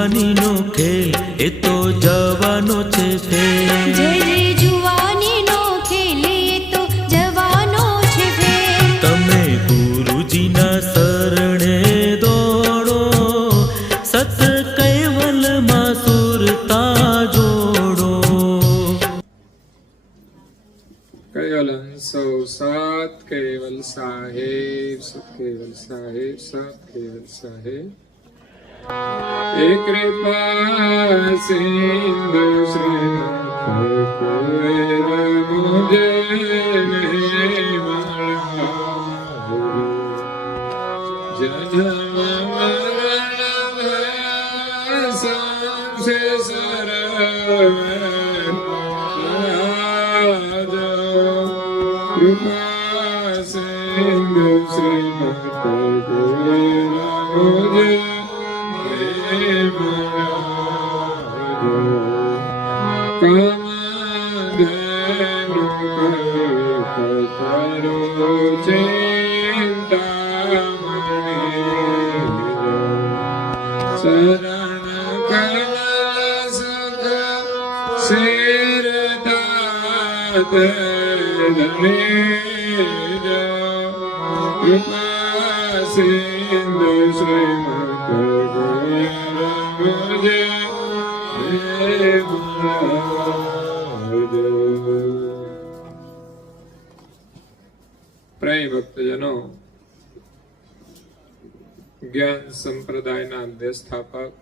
જુવાનીનો ખેલ એ તો જવાનો છે ફેલ. જય રે જુવાનીનો ખેલ એ તો જવાનો છે ફેલ. તમે ગુરુજીના શરણે દોડો, સત કૈવલમાં સુરતા જોડો. કૈવલ હંસો સત કેવલ સાહેબ, સત કેવલ સાહેબ, સત કેવલ સાહેબ. એ કૃપા સિંધુ શ્રીનાથ મુજે નહીં મળ્યા. જન્મ મરણ ભય સંશય કૃપા સિંધુ શ્રીનાથ મુજે કામધેનુ કલ્પતરુ ચિંતામણી શરણ કમલ સુખ શિરદાત ધનેજ કૃપા સિંધુ શ્રીમત મુજે પ્રાય ભક્તજનો, જ્ઞાન સંપ્રદાયના અધ્યસ્થાપક,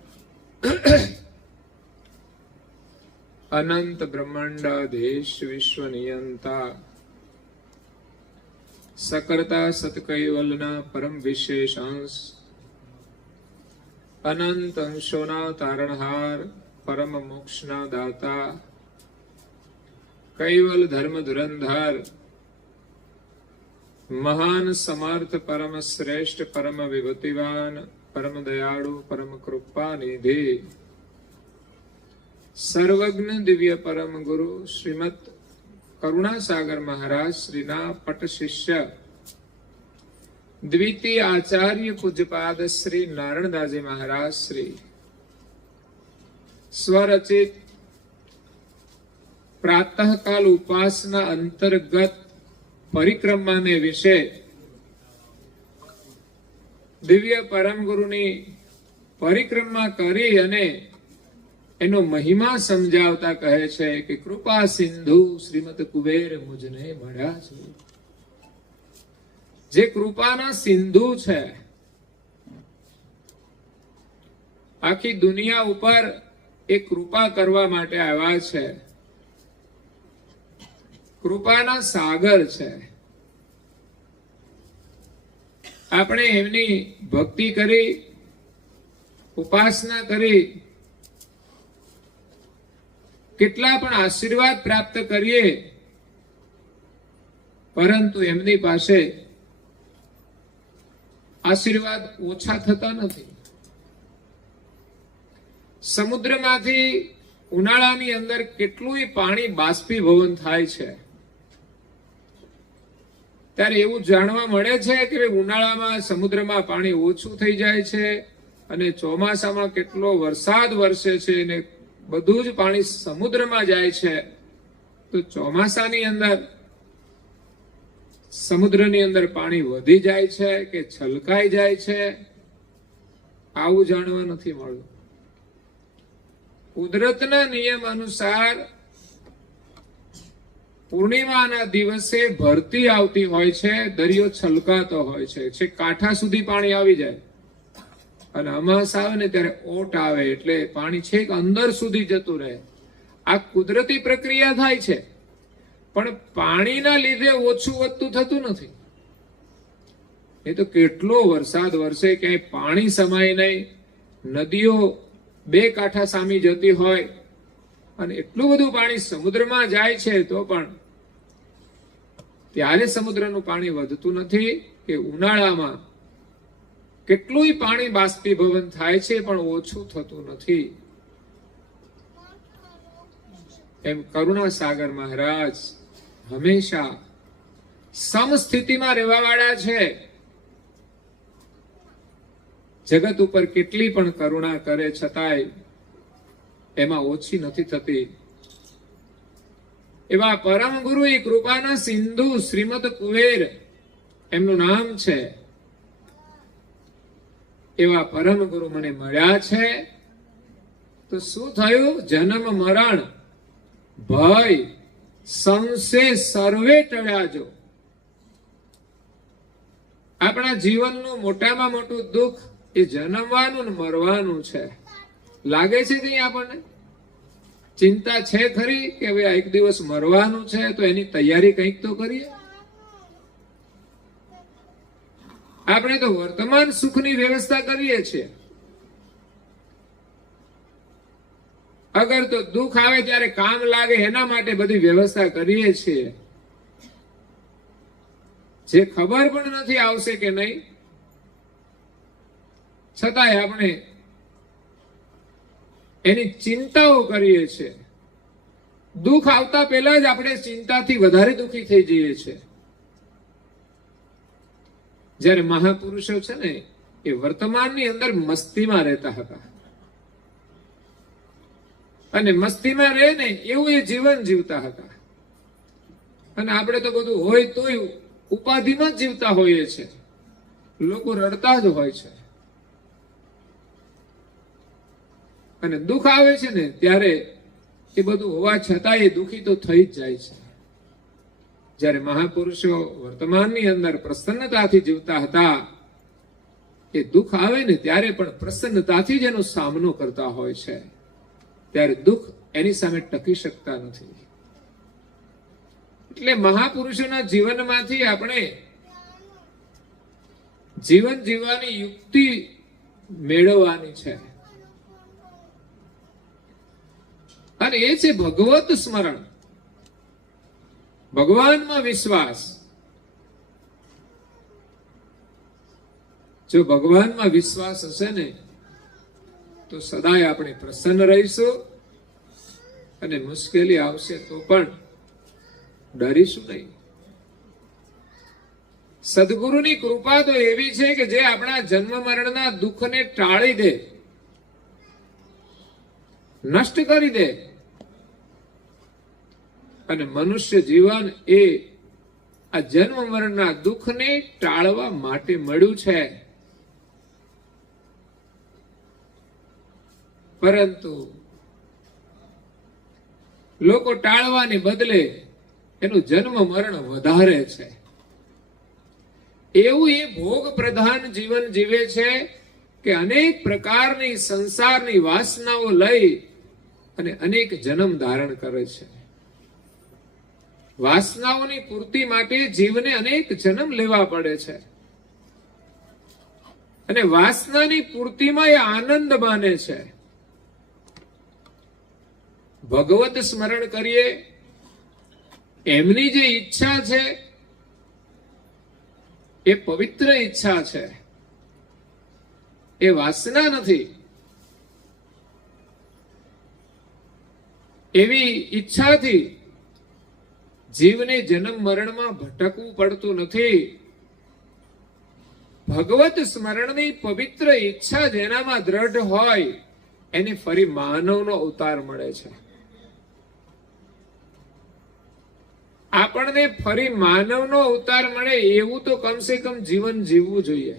અનંત બ્રહ્માંડાધીશ વિશ્વ નિયંતા, સકર્તા સતકૈવલના પરમ વિશેષ અંશ, અનંત અંશોના તારણહાર, પરમ મોક્ષના દાતા, કૈવલ ધર્મ ધુરંધાર, મહાન સમર્થ, પરમ શ્રેષ્ઠ, પરમ વિભૂતિવાન, પરમ દયાળુ, પરમ કૃપા નિધિ, સર્વજ્ઞ દિવ્ય પરમ ગુરુ શ્રીમદ કરુણાસાગર મહારાજ શ્રીના પટ શિષ્ય દ્વિતીય આચાર્ય પૂજ્યપાદ શ્રી નારણદાસજી મહારાજ શ્રી સ્વરચિત પ્રાતઃકાલ ઉપાસના અંતર્ગત પરિક્રમાને વિશે દિવ્ય પરમ ગુરુની પરિક્રમા કરી અને એનો મહિમા સમજાવતા કહે છે કે કૃપા સિંધુ શ્રીમદ કુબેર મુજને મળ્યા છે. જે કૃપાના સિંધુ છે, આખી દુનિયા ઉપર એ કૃપા કરવા માટે આવ્યા છે. કૃપાના સાગર છે. આપણે એમની ભક્તિ કરી, ઉપાસના કરી, કેટલા પણ આશીર્વાદ પ્રાપ્ત કરીએ, પરંતુ એમની પાસે આશીર્વાદ ઓછા થતા નથી. સમુદ્રમાંથી ઉનાળાની અંદર કેટલું પાણી બાષ્પીભવન થાય છે, ત્યારે એવું જાણવા મળે છે કે ઉનાળામાં સમુદ્રમાં પાણી ઓછું થઈ જાય છે અને ચોમાસામાં કેટલો વરસાદ વરસે છે અને બધું જ પાણી સમુદ્રમાં જાય છે. તો ચોમાસાની અંદર સમુદ્રની અંદર પાણી વધી જાય છે કે છલકાઈ જાય છે, આવું જાણવા નથી મળતું. કુદરતના નિયમ અનુસાર પૂર્ણિમાના દિવસે ભરતી આવતી હોય છે, દરિયો છલકાતો હોય છે, છેક કાંઠા સુધી પાણી આવી જાય, અને અમાસ આવે ને ત્યારે ઓટ આવે એટલે પાણી છેક અંદર સુધી જતું રહે. આ કુદરતી પ્રક્રિયા થાય છે, પણ પાણીના લીધે ઓછું વધતું થતું નથી. એ તો કેટલો વરસાદ વરસે, ક્યાંય પાણી સમાય નહીં, નદીઓ બે કાંઠા સામી જતી હોય અને એટલું બધું પાણી સમુદ્રમાં જાય છે, તો પણ ત્યારે સમુદ્રનું પાણી વધતું નથી કે ઉનાળામાં કેટલું પાણી બાષ્પીભવન થાય છે પણ ઓછું થતું નથી. એમ કરુણાસાગર મહારાજ હંમેશા સમસ્થિતિમાં રહેવા વાળા છે. જગત ઉપર કેટલી પણ કરુણા કરે છતાંય એમાં ઓછી નથી થતી. એવા પરમ ગુરુ એ કૃપાના સિંધુ શ્રીમદ કુબેર એમનું નામ છે. એવા પરમ ગુરુ મને મળ્યા છે તો શું થયું? જન્મ મરણ ભય સંશય સર્વે ટળ્યા જો. આપણા જીવનનું મોટામાં મોટું દુઃખ એ જન્મવાનું ને મરવાનું છે. લાગે છે કઈ આપણને ચિંતા છે ખરી કે હવે એક દિવસ મરવાનું છે તો એની તૈયારી કંઈક તો કરીએ. આપણે તો વર્તમાન સુખની વ્યવસ્થા કરીએ છીએ. અગર તો દુઃખ આવે ત્યારે કામ લાગે એના માટે બધી વ્યવસ્થા કરીએ છીએ, જે ખબર પણ નથી આવશે કે નહીં, છતાંય આપણે એની ચિંતાઓ કરીએ છીએ. દુઃખ આવતા પહેલા જ આપણે ચિંતાથી વધારે દુઃખી થઈ જઈએ છીએ. જ્યારે મહાપુરુષો છે ને એ વર્તમાનની અંદર મસ્તીમાં રહેતા હતા, અને મસ્તીમાં રહે ને એવું એ જીવન જીવતા હતા. અને આપણે તો બધું હોય તોય ઉપાધિમાં જ જીવતા હોઈએ છીએ. લોકો રડતા જ હોય છે, અને દુઃખ આવે છે ને ત્યારે એ બધું હોવા છતાં એ દુઃખી તો થઈ જ જાય છે. જ્યારે મહાપુરુષો વર્તમાનની અંદર પ્રસન્નતાથી જીવતા હતા, એ દુઃખ આવે ને ત્યારે પણ પ્રસન્નતાથી જ એનો સામનો કરતા હોય છે. ત્યારે દુઃખ એની સામે ટકી શકતા નથી. એટલે મહાપુરુષોના જીવનમાંથી આપણે જીવન જીવવાની યુક્તિ મેળવવાની છે, અને એ છે ભગવત સ્મરણ, ભગવાનમાં વિશ્વાસ. જો ભગવાનમાં વિશ્વાસ હશે ને તો સદાય આપણે પ્રસન્ન રહીશું, અને મુશ્કેલી આવશે તો પણ ડરીશું નહીં. સદગુરુની કૃપા તો એવી છે કે જે આપણા જન્મ મરણના દુઃખને ટાળી દે, નષ્ટ કરી દે. અને મનુષ્ય જીવન એ આ જન્મ મરણના દુઃખને ટાળવા માટે મળ્યું છે. પરંતુ લોકો ટાળવાને બદલે એનું જન્મ મરણ વધારે છે. એવું એ ભોગ પ્રધાન જીવન જીવે છે કે અનેક પ્રકારની સંસારની વાસનાઓ લઈ અને અનેક જન્મ ધારણ કરે છે. વાસનાઓની પૂર્તિ માટે જીવને અનેક જન્મ લેવા પડે છે, અને વાસનાની પૂર્તિમાં એ આનંદ માને છે. ભગવત સ્મરણ કરીએ એમની જે ઈચ્છા છે એ પવિત્ર ઈચ્છા છે, એ વાસના નથી. એવી ઈચ્છાથી જીવને જન્મ મરણમાં ભટકવું પડતું નથી. ભગવત સ્મરણની પવિત્ર ઈચ્છા જેનામાં દ્રઢ હોય એને ફરી માનવનો અવતાર મળે છે. આપણને ફરી માનવનો અવતાર મળે એવું તો કમસે કમ જીવન જીવવું જોઈએ.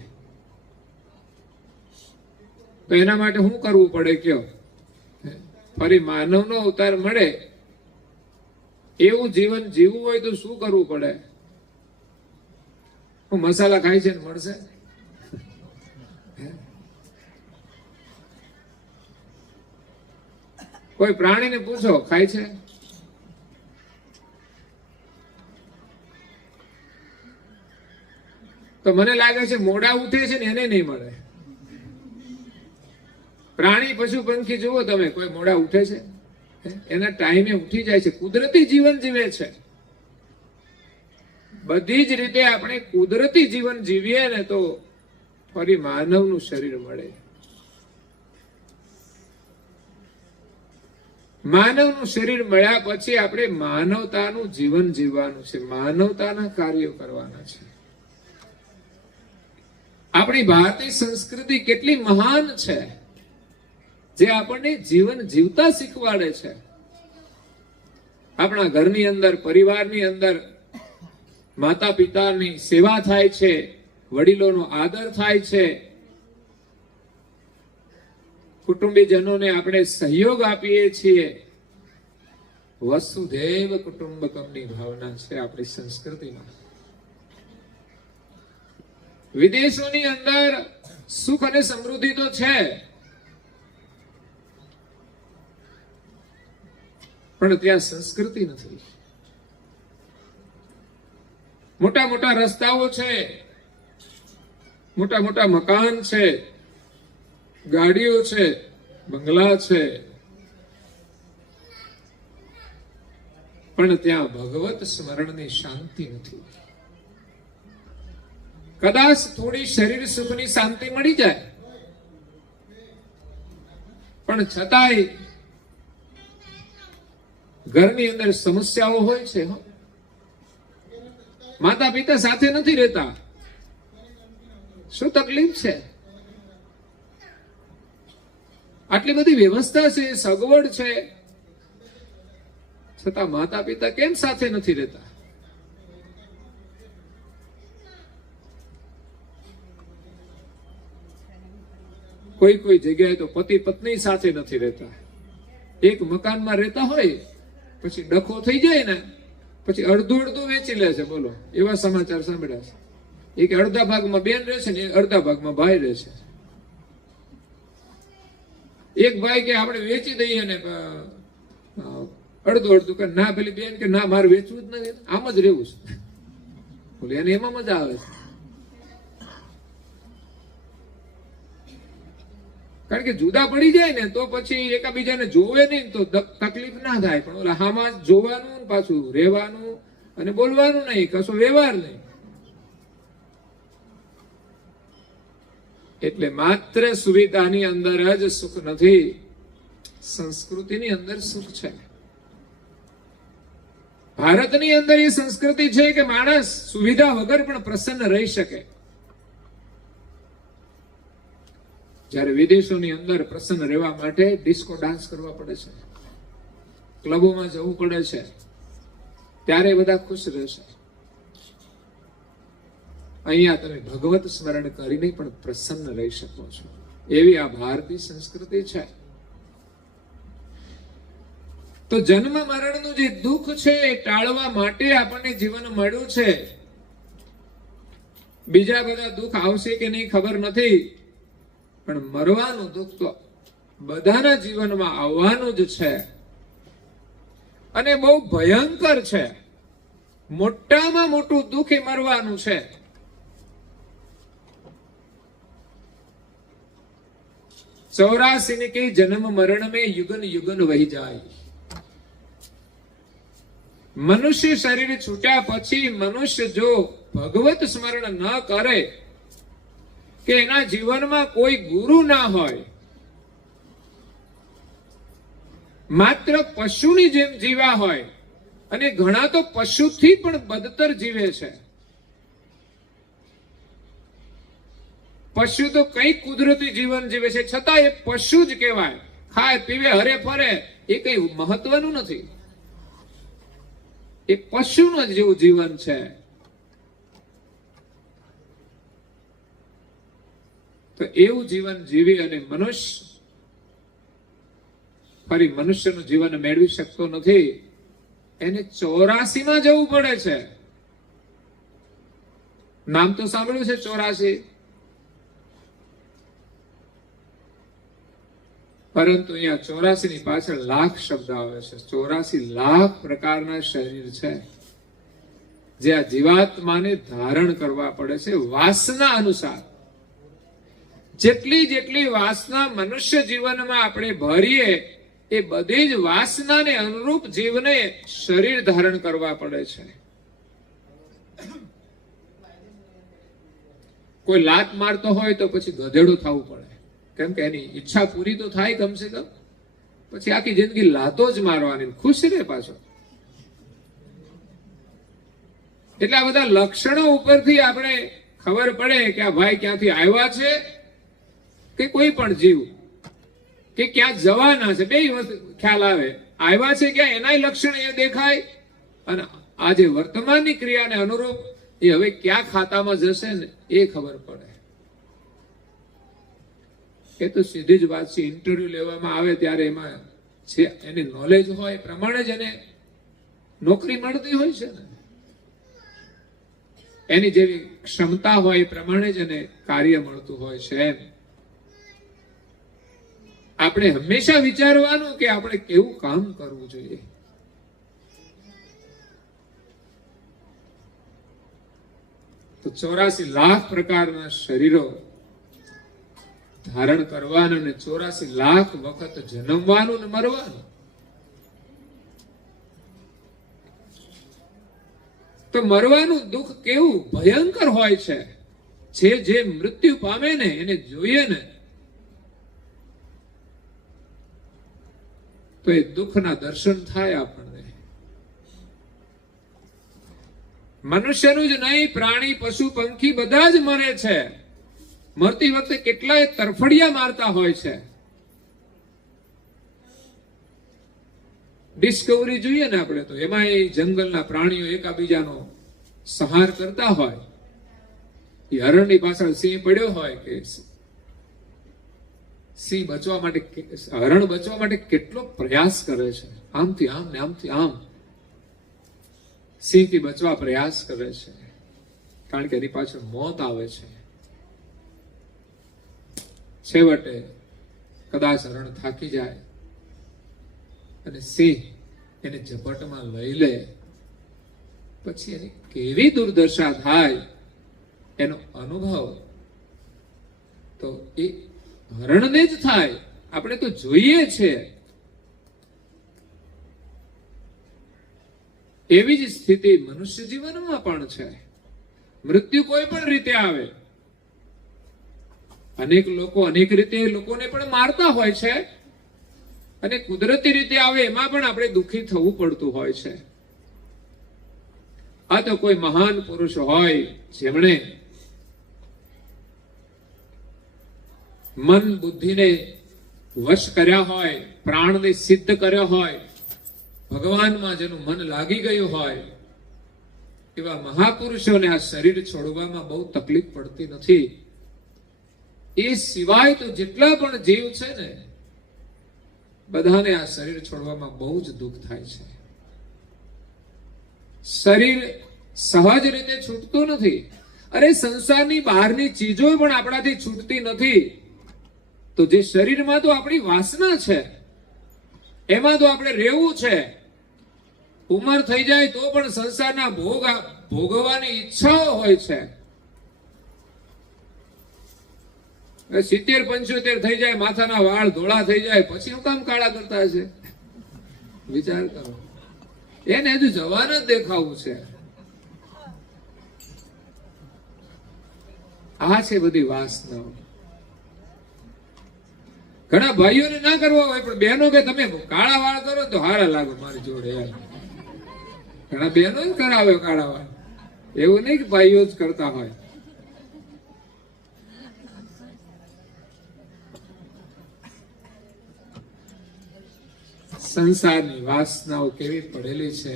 તો એના માટે શું કરવું પડે કયો? ફરી માનવનો અવતાર મળે એવું જીવન જીવવું હોય તો શું કરવું પડે? હું મસાલા ખાય છે ને મળશે? કોઈ પ્રાણીને પૂછો ખાય છે? તો મને લાગે છે મોડા ઉઠે છે ને એને નહીં મળે. પ્રાણી પશુ પંખી જુઓ તમે, કોઈ મોડા ઉઠે છે? એના ટાઈમે ઉઠી જાય છે, કુદરતી જીવન જીવે છે. બધી જ રીતે આપણે કુદરતી જીવન જીવીએ ને તો ફરી માનવનું શરીર મળે. માનવનું શરીર મળ્યા પછી આપણે માનવતાનું જીવન જીવવાનું છે, માનવતાના કાર્યો કરવાના છે. આપણે આપણી ભારતીય સંસ્કૃતિ કેટલી મહાન છે, જે આપણને જીવન જીવતા શીખવાડે છે. આપણા ઘરની અંદર, પરિવારની અંદર માતા પિતાની સેવા થાય છે, વડીલોનો આદર થાય છે, કુટુંબીજનોને આપણે સહયોગ આપીએ છીએ. વસુધૈવ કુટુંબકમની ભાવના છે આપણી સંસ્કૃતિમાં. વિદેશોની અંદર સુખ અને સમૃદ્ધિ તો છે, પણ ત્યાં સંસ્કૃતિ નથી. મોટા મોટા રસ્તાઓ છે, મોટા મોટા મકાન છે, ગાડીઓ છે, બંગલા છે, પણ ત્યાં ભગવત સ્મરણની શાંતિ નથી. કદાચ થોડી શરીર સુખની શાંતિ મળી જાય, પણ છતાંય ઘરની અંદર સમસ્યાઓ હોય છે. માતા પિતા સાથે નથી રહેતા, શું તકલીફ છે? આટલી બધી વ્યવસ્થા છે, સગવડ છે, છતાં માતા પિતા કેમ સાથે નથી રહેતા? કોઈ કોઈ જગ્યાએ તો પતિ પત્ની સાથે નથી રહેતા. એક મકાનમાં રહેતા હોય, પછી ડખો થઈ જાય ને, પછી અડધું અડધું વેચી લે છે. બોલો, એવા સમાચાર સાંભળ્યા છે. એક અડધા ભાગમાં બેન રહે છે ને અડધા ભાગમાં ભાઈ રહે છે. એક ભાઈ કે આપણે વેચી દઈએ ને અડધું અડધું કે ના, પેલી બેન કે ના, મારે વેચવું જ નથી, આમ જ રહેવું છે. બોલે, એને એમાં મજા આવે છે. કારણ કે જુદા પડી જાય ને તો પછી એકાબીજાને જોવે નહીં તો તકલીફ ના થાય, પણ ઓલા હામાં જોવાનું, પાછું રહેવાનું અને બોલવાનું નહીં, કશો વ્યવહાર નહીં. એટલે માત્ર સુવિધાની અંદર જ સુખ નથી, સંસ્કૃતિની અંદર સુખ છે. ભારતની અંદર એ સંસ્કૃતિ છે કે માણસ સુવિધા વગર પણ પ્રસન્ન રહી શકે. જ્યારે વિદેશોની અંદર પ્રસન્ન રહેવા માટે ડિસ્કો ડાન્સ કરવા પડે છે, ક્લબોમાં જવું પડે છે, ત્યારે બધા ખુશ રહેશે. અહીંયા તમે ભગવત સ્મરણ કરીને પણ પ્રસન્ન રહી શકો છો. એવી આ ભારતીય સંસ્કૃતિ છે. તો જન્મ મરણનું જે દુઃખ છે એ ટાળવા માટે આપણને જીવન મળ્યું છે. બીજા બધા દુઃખ આવશે કે નહીં ખબર નથી, પણ મરવાનું દુઃખ તો બધાના જીવનમાં આવવાનું જ છે, અને બહુ ભયંકર છે. મોટામાં મોટું દુઃખ એ મરવાનું છે. चौरासी के जन्म मरण में युगन युगन वही जाए. मनुष्य शरीर छूट्या પછી મનુષ્ય જો ભગવત સ્મરણ ન કરે, કે એના જીવનમાં કોઈ ગુરુ ના હોય, માત્ર પશુની જેમ જીવા હોય, અને ઘણા તો પશુથી પણ બદતર જીવે છે. પશુ તો કઈ કુદરતી જીવન જીવે છે, છતાં એ પશુ જ કહેવાય. ખાય પીવે હરે ફરે, એ કઈ મહત્વનું નથી. એ પશુનું જ જેવું જીવન છે. તો એવું જીવન જીવી અને મનુષ્ય ફરી મનુષ્યનું જીવન મેળવી શકતો નથી. એને 84 માં જવું પડે છે. નામ તો સાંભળ્યું છે 84, પરંતુ અહીંયા 84 ની પાછળ લાખ શબ્દ આવે છે. 84 લાખ પ્રકારના શરીર છે જે આ જીવાત્માને ધારણ કરવા પડે છે વાસના અનુસાર. જેટલી જેટલી વાસના મનુષ્ય જીવનમાં આપણે ભરીએ, એ બધી જ વાસનાને અનુરૂપ જીવને શરીર ધારણ કરવા પડે છે. કોઈ લાત મારતો હોય તો પછી ગધેડો થવું પડે, કેમ કે એની ઈચ્છા પૂરી તો થાય કમસે કમ. પછી આખી જિંદગી લાતો જ મારવાની, ખુશ રહે પાછો. એટલે આ બધા લક્ષણો ઉપરથી આપણે ખબર પડે કે આ ભાઈ ક્યાંથી આવ્યા છે કે કોઈ પણ જીવ કે ક્યાં જવાના છે, બે વસ્તુ ખ્યાલ આવે. આવ્યા છે ક્યાં એનાય લક્ષણ એ દેખાય, અને આ જે વર્તમાનની ક્રિયાને અનુરૂપ એ હવે ક્યાં ખાતામાં જશે ને એ ખબર પડે. એ તો સીધી જ વાત છે. ઇન્ટરવ્યુ લેવામાં આવે ત્યારે એમાં છે એની નોલેજ હોય એ પ્રમાણે જ એને નોકરી મળતી હોય છે ને, એની જેવી ક્ષમતા હોય એ પ્રમાણે જ એને કાર્ય મળતું હોય છે. એમ આપણે હંમેશા વિચારવાનું કે આપણે કેવું કામ કરવું જોઈએ. તો 84 લાખ પ્રકારના શરીરો ધારણ કરવાનું ને 84 લાખ વખત જન્મવાનું ને મરવાનું. તો મરવાનું દુઃખ કેવું ભયંકર હોય છે. જે મૃત્યુ પામે ને એને જોઈએ ને તો એ દુઃખના દર્શન થાય આપણને. મનુષ્યનું જ નહીં, પ્રાણી, પશુ, પંખી બધા જ મરે છે. મરતી વખતે કેટલાય તરફડિયા મારતા હોય છે. ડિસ્કવરી જોઈએ ને આપણે તો એમાં એ જંગલના પ્રાણીઓ એકાબીજાનો સંહાર કરતા હોય. એ હરણની પાછળ સિંહ પડ્યો હોય કે સિંહ બચવા માટે, હરણ બચવા માટે કેટલો પ્રયાસ કરે છે. આમથી આમ ને આમથી આમ સિંહથી બચવા પ્રયાસ કરે છે, કારણ કે એની પાછળ મોત આવે છે. છેવટે કદાચ હરણ થાકી જાય અને સિંહ એને ઝપટમાં લઈ લે, પછી એની કેવી દુર્દશા થાય એનો અનુભવ તો એ હરણને જ થાય. આપણે તો જોઈએ છે. એવી જ સ્થિતિ મનુષ્ય જીવનમાં પણ છે. મૃત્યુ કોઈ પણ રીતે આવે. અનેક લોકો અનેક રીતે લોકોને પણ મારતા હોય છે, અને કુદરતી રીતે આવે એમાં પણ આપણે દુઃખી થવું પડતું હોય છે. આ તો કોઈ મહાન પુરુષ હોય જેમણે મન બુદ્ધિને વશ કર્યા હોય, પ્રાણને સિદ્ધ કર્યો હોય, ભગવાનમાં જેનું મન લાગી ગયું હોય, એવા મહાપુરુષોને આ શરીર છોડવામાં બહુ તકલીફ પડતી નથી. એ સિવાય તો જેટલા પણ જીવ છે ને બધાને આ શરીર છોડવામાં બહુ જ દુઃખ થાય છે. શરીર સહજ રીતે છૂટતું નથી. અરે સંસારની બહારની ચીજો પણ આપણાથી છૂટતી નથી. તો જે શરીરમાં તો આપણી વાસના છે, એમાં તો આપણે રહેવું છે. ઉંમર થઈ જાય તો પણ સંસારના ભોગવવાની ઈચ્છાઓ હોય છે. 70-75 થઈ જાય, માથાના વાળ ધોળા થઈ જાય, પછી હું કામ કાળા કરતા હશે? વિચાર કરો. એને હજુ જવાન જ દેખાવું છે. આ છે બધી વાસનાઓ. ઘણા ભાઈઓને ના કરવા હોય, પણ બહેનો કે તમે કાળા વાળ કરો તો હારા લાગો મારી જોડે. ઘણા બહેનો જ કરાવે કાળા વાળ. એવું નહીં કે ભાઈઓ જ કરતા હોય. સંસારની વાસનાઓ કેવી પડેલી છે.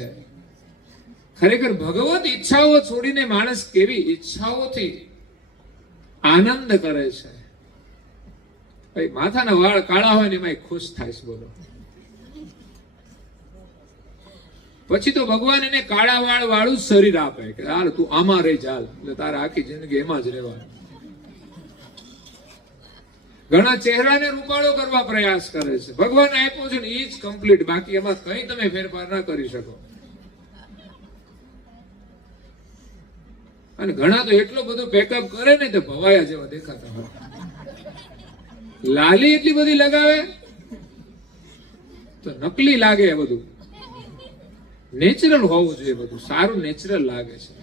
ખરેખર ભગવત ઈચ્છાઓ છોડીને માણસ કેવી ઈચ્છાઓથી આનંદ કરે છે. ભાઈ માથાના વાળ કાળા હોય ને એમાં ખુશ થાય છે. બોલો, પછી તો ભગવાન એને કાળા વાળ વાળું શરીર આપે કે હાલ તું આમાં રહી ચાલ, એટલે તારે આખી જિંદગી એમાં જ રહેવાનું. ઘણા ચહેરાને રૂપાળો કરવા પ્રયાસ કરે છે. ભગવાન આપ્યો છે ને એ જ કમ્પ્લીટ, બાકી એમાં કઈ તમે ફેરફાર ના કરી શકો. અને ઘણા તો એટલો બધો પેકઅપ કરે ને તો ભવાયા જેવા દેખાતા હોય. લાલી એટલી બધી લગાવે તો નકલી લાગે. બધું નેચરલ હોવું જોઈએ, બધું સારું નેચરલ લાગે છે.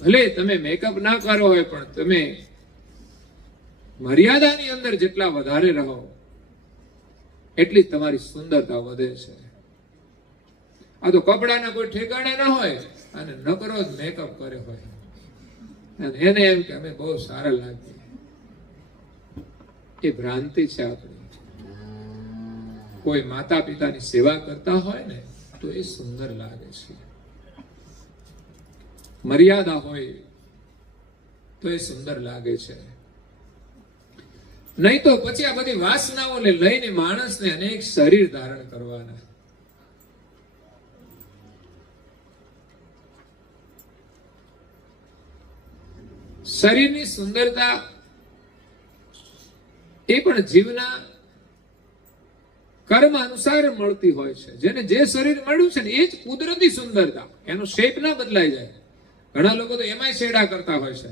ભલે તમે મેકઅપ ના કરો હોય, પણ તમે મર્યાદાની અંદર જેટલા વધારે રહો એટલી તમારી સુંદરતા વધે છે. આ તો કપડાના કોઈ ઠેકાણા ના હોય અને નકરો જ મેકઅપ કરે હોય. અને એને એમ કે અમે બહુ સારા લાગીએ. એ ભ્રાંતિ છે આપણી. કોઈ માતા પિતાની સેવા કરતા હોય ને તો એ સુંદર લાગે છે. મર્યાદા હોય તો એ સુંદર લાગે છે. નહીં તો પછી આ બધી વાસનાઓને લઈને માણસને અનેક શરીર ધારણ કરવાના. શરીરની સુંદરતા એ પણ જીવના કર્મ અનુસાર મળતી હોય છે. જેને જે શરીર મળ્યું છે ને એ જ કુદરતી સુંદરતા. એનો શેપ ના બદલાઈ જાય. ઘણા લોકો તો એમાંય શેડા કરતા હોય છે,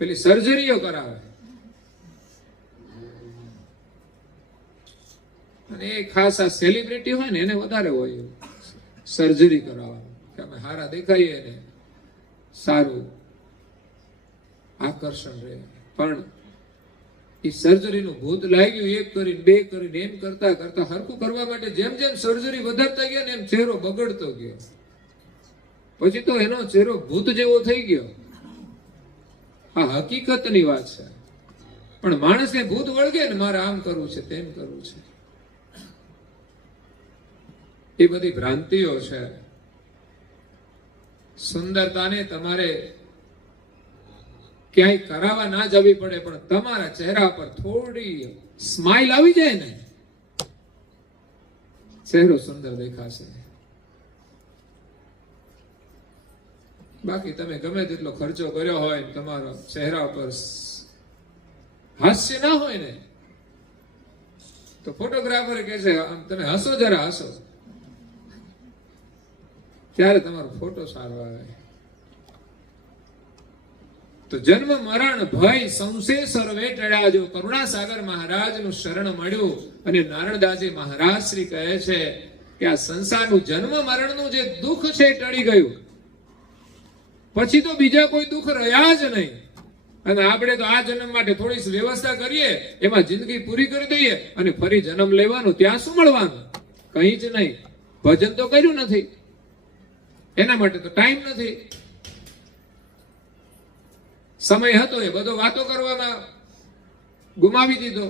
પેલી સર્જરીઓ કરાવે. અને એ ખાસ આ સેલિબ્રિટી હોય ને એને વધારે હોય સર્જરી કરાવવાનું, કે અમે હારા દેખાઈએ ને સારું આકર્ષણ રહે. પણ એ સર્જરીનું ભૂત લાગ્યું, એક કરીને બે કરીને એમ કરતા કરતા હરખું કરવા માટે જેમ જેમ સર્જરી વધારતા ગયા ને એમ ચહેરો બગડતો ગયો. પછી તો એનો ચહેરો ભૂત જેવો થઈ ગયો. આ હકીકતની વાત છે. પણ માણસને ભૂત વળગે ને મારે આમ કરવું છે તેમ કરવું છે. એ બધી ભ્રાંતિઓ છે. સુંદરતાને તમારે ક્યાંય કરાવવા ના જવી પડે, પણ તમારા ચહેરા પર થોડી સ્માઇલ આવી જાય ને ચહેરો સુંદર દેખાશે. બાકી તમે ગમે તેટલો ખર્ચો કર્યો હોય, તમારા ચહેરા પર હાસ્ય ના હોય ને તો ફોટોગ્રાફર કહે છે આમ તમે હસો, જરા હસો, ત્યારે તમારો ફોટો સારો આવે. તો જન્મ મરણ ભય સંશે સર્વે ટળ્યા. જો કરુણાસાગર મહારાજનું શરણ મળ્યું અને નારણદાસજી મહારાજ શ્રી કહે છે કે આ સંસારનું જન્મ મરણનું જે દુઃખ છે ટળી ગયું. પછી તો બીજા કોઈ દુઃખ રહ્યા જ નહીં. અને આપણે તો આ જન્મ માટે થોડી વ્યવસ્થા કરીએ, એમાં જિંદગી પૂરી કરી દઈએ અને ફરી જન્મ લેવાનું. ત્યાં શું મળવાનું? કઈ જ નહીં. ભજન તો કર્યું નથી, એના માટે તો ટાઈમ નથી. સમય હતો એ બધો વાતો કરવામાં ગુમાવી દીધો,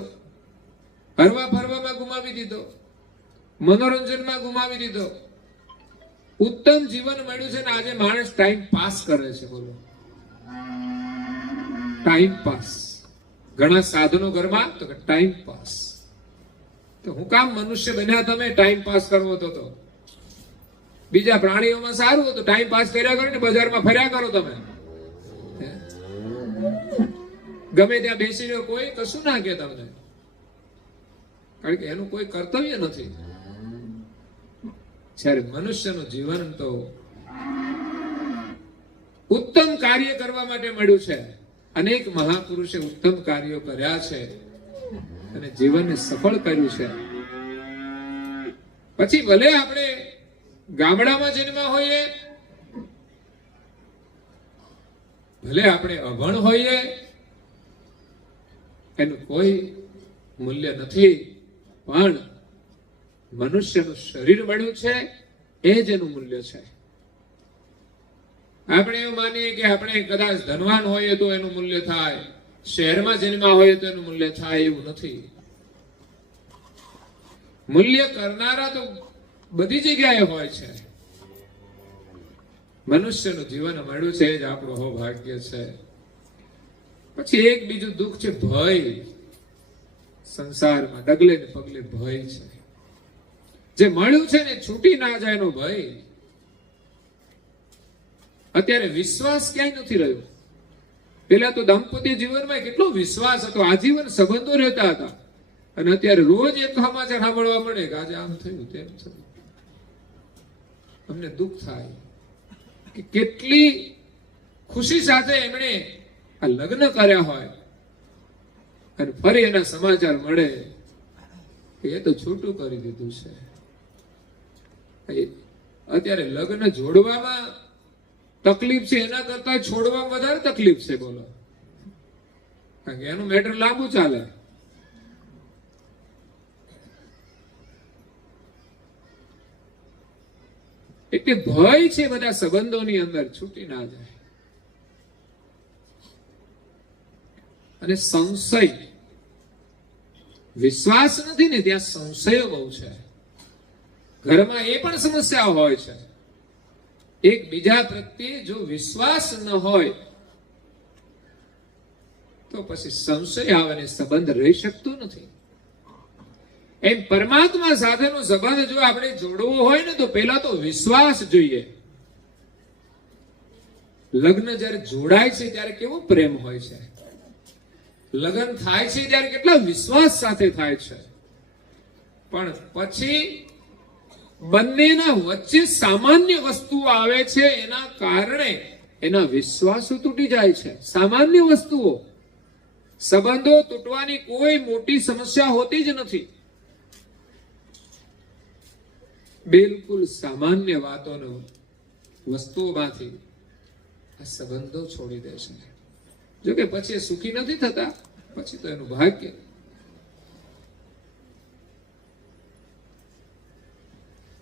હરવા ફરવામાં ગુમાવી દીધો, મનોરંજનમાં ગુમાવી દીધો. ઉત્તમ જીવન મળ્યું છે ને આજે માણસ ટાઈમ પાસ કરે છે. બોલો, ટાઈમ પાસ. ઘણા સાધનો ઘરમાં તો કે ટાઈમ પાસ. તો હું કામ મનુષ્ય બન્યા તમે ટાઈમ પાસ કરવો તો? બીજા પ્રાણીઓમાં સારું હતું, ટાઈમ પાસ કર્યા કરો ને બજારમાં ફર્યા કરો તમે. ગમે ત્યાં બેસીને કોઈ કશું ના કે તમને, કારણ કે એનું કોઈ કર્તવ્ય નથી. જ્યારે મનુષ્યનું જીવન તો ઉત્તમ કાર્ય કરવા માટે મળ્યું છે. અનેક મહાપુરુષે ઉત્તમ કાર્યો કર્યા છે અને જીવનને સફળ કર્યું છે. પછી ભલે આપણે ગામડામાં જન્મ્યા હોઈએ, ભલે આપણે અભણ હોઈએ, એનું કોઈ મૂલ્ય નથી. પણ મનુષ્યનું શરીર મળ્યું છે એ જ એનું મૂલ્ય છે. આપણે એવું માનીએ કે આપણે કદાચ ધનવાન હોઈએ તો એનું મૂલ્ય થાય, શહેરમાં જન્મ્યા હોઈએ તો એનું મૂલ્ય થાય, એવું નથી. મૂલ્ય કરનારા તો બધી જગ્યાએ હોય છે. મનુષ્યનું જીવન મળ્યું છે એ જ આપણું સૌભાગ્ય છે. પછી એક બીજું દુઃખ છે ભય. સંસારમાં ડગલે ને પગલે ભય છે. જે મળ્યું છે ને છૂટી ના જાય એનો ભય. અત્યારે વિશ્વાસ ક્યાંય નથી રહ્યો. પેલા તો દાંપત્ય જીવનમાં કેટલો વિશ્વાસ હતો, આજીવન સંબંધો રહેતા હતા. અને અત્યારે રોજ એક સમાચાર સાંભળવા મળે કે આજે આમ થયું તેમ થયું. અમને દુઃખ થાય કે કેટલી ખુશી સાથે એમણે આ લગ્ન કર્યા હોય અને ફરી એના સમાચાર મળે કે એ તો છૂટું કરી દીધું છે. અત્યારે લગ્ન જોડવામાં તકલીફ છે એના કરતા છોડવામાં વધારે તકલીફ છે. બોલો, કારણ કે એનું મેટર લાંબુ ચાલે. એટલે ભય છે બધા સંબંધોની અંદર, છૂટી ના જાય. અને સંશય, વિશ્વાસ નથી ને ત્યાં સંશયો બહુ છે. ઘરમાં એ પણ સમસ્યાઓ હોય છે. એકબીજા પ્રત્યે જો વિશ્વાસ ન હોય તો પછી સંશય આવે ને સંબંધ રહી શકતો નથી. એમ પરમાત્મા સાથેનો સંબંધ જો આપણે જોડવો હોય ને તો પહેલા તો વિશ્વાસ જોઈએ. લગ્ન જ્યારે જોડાય છે ત્યારે કેવો પ્રેમ હોય છે, લગ્ન થાય છે ત્યારે કેટલા વિશ્વાસ સાથે થાય છે. પણ પછી બંનેના વચ્ચે સામાન્ય વસ્તુઓ આવે છે, એના કારણે એના વિશ્વાસો તૂટી જાય છે. સામાન્ય વસ્તુઓ, સંબંધો તૂટવાની કોઈ મોટી સમસ્યા હોતી જ નથી. બિલકુલ સામાન્ય વાતોનો વસ્તુઓમાંથી આ સંબંધો છોડી દે છે. જોકે પછી એ સુખી નથી થતા, પછી તો એનું ભાગ્ય.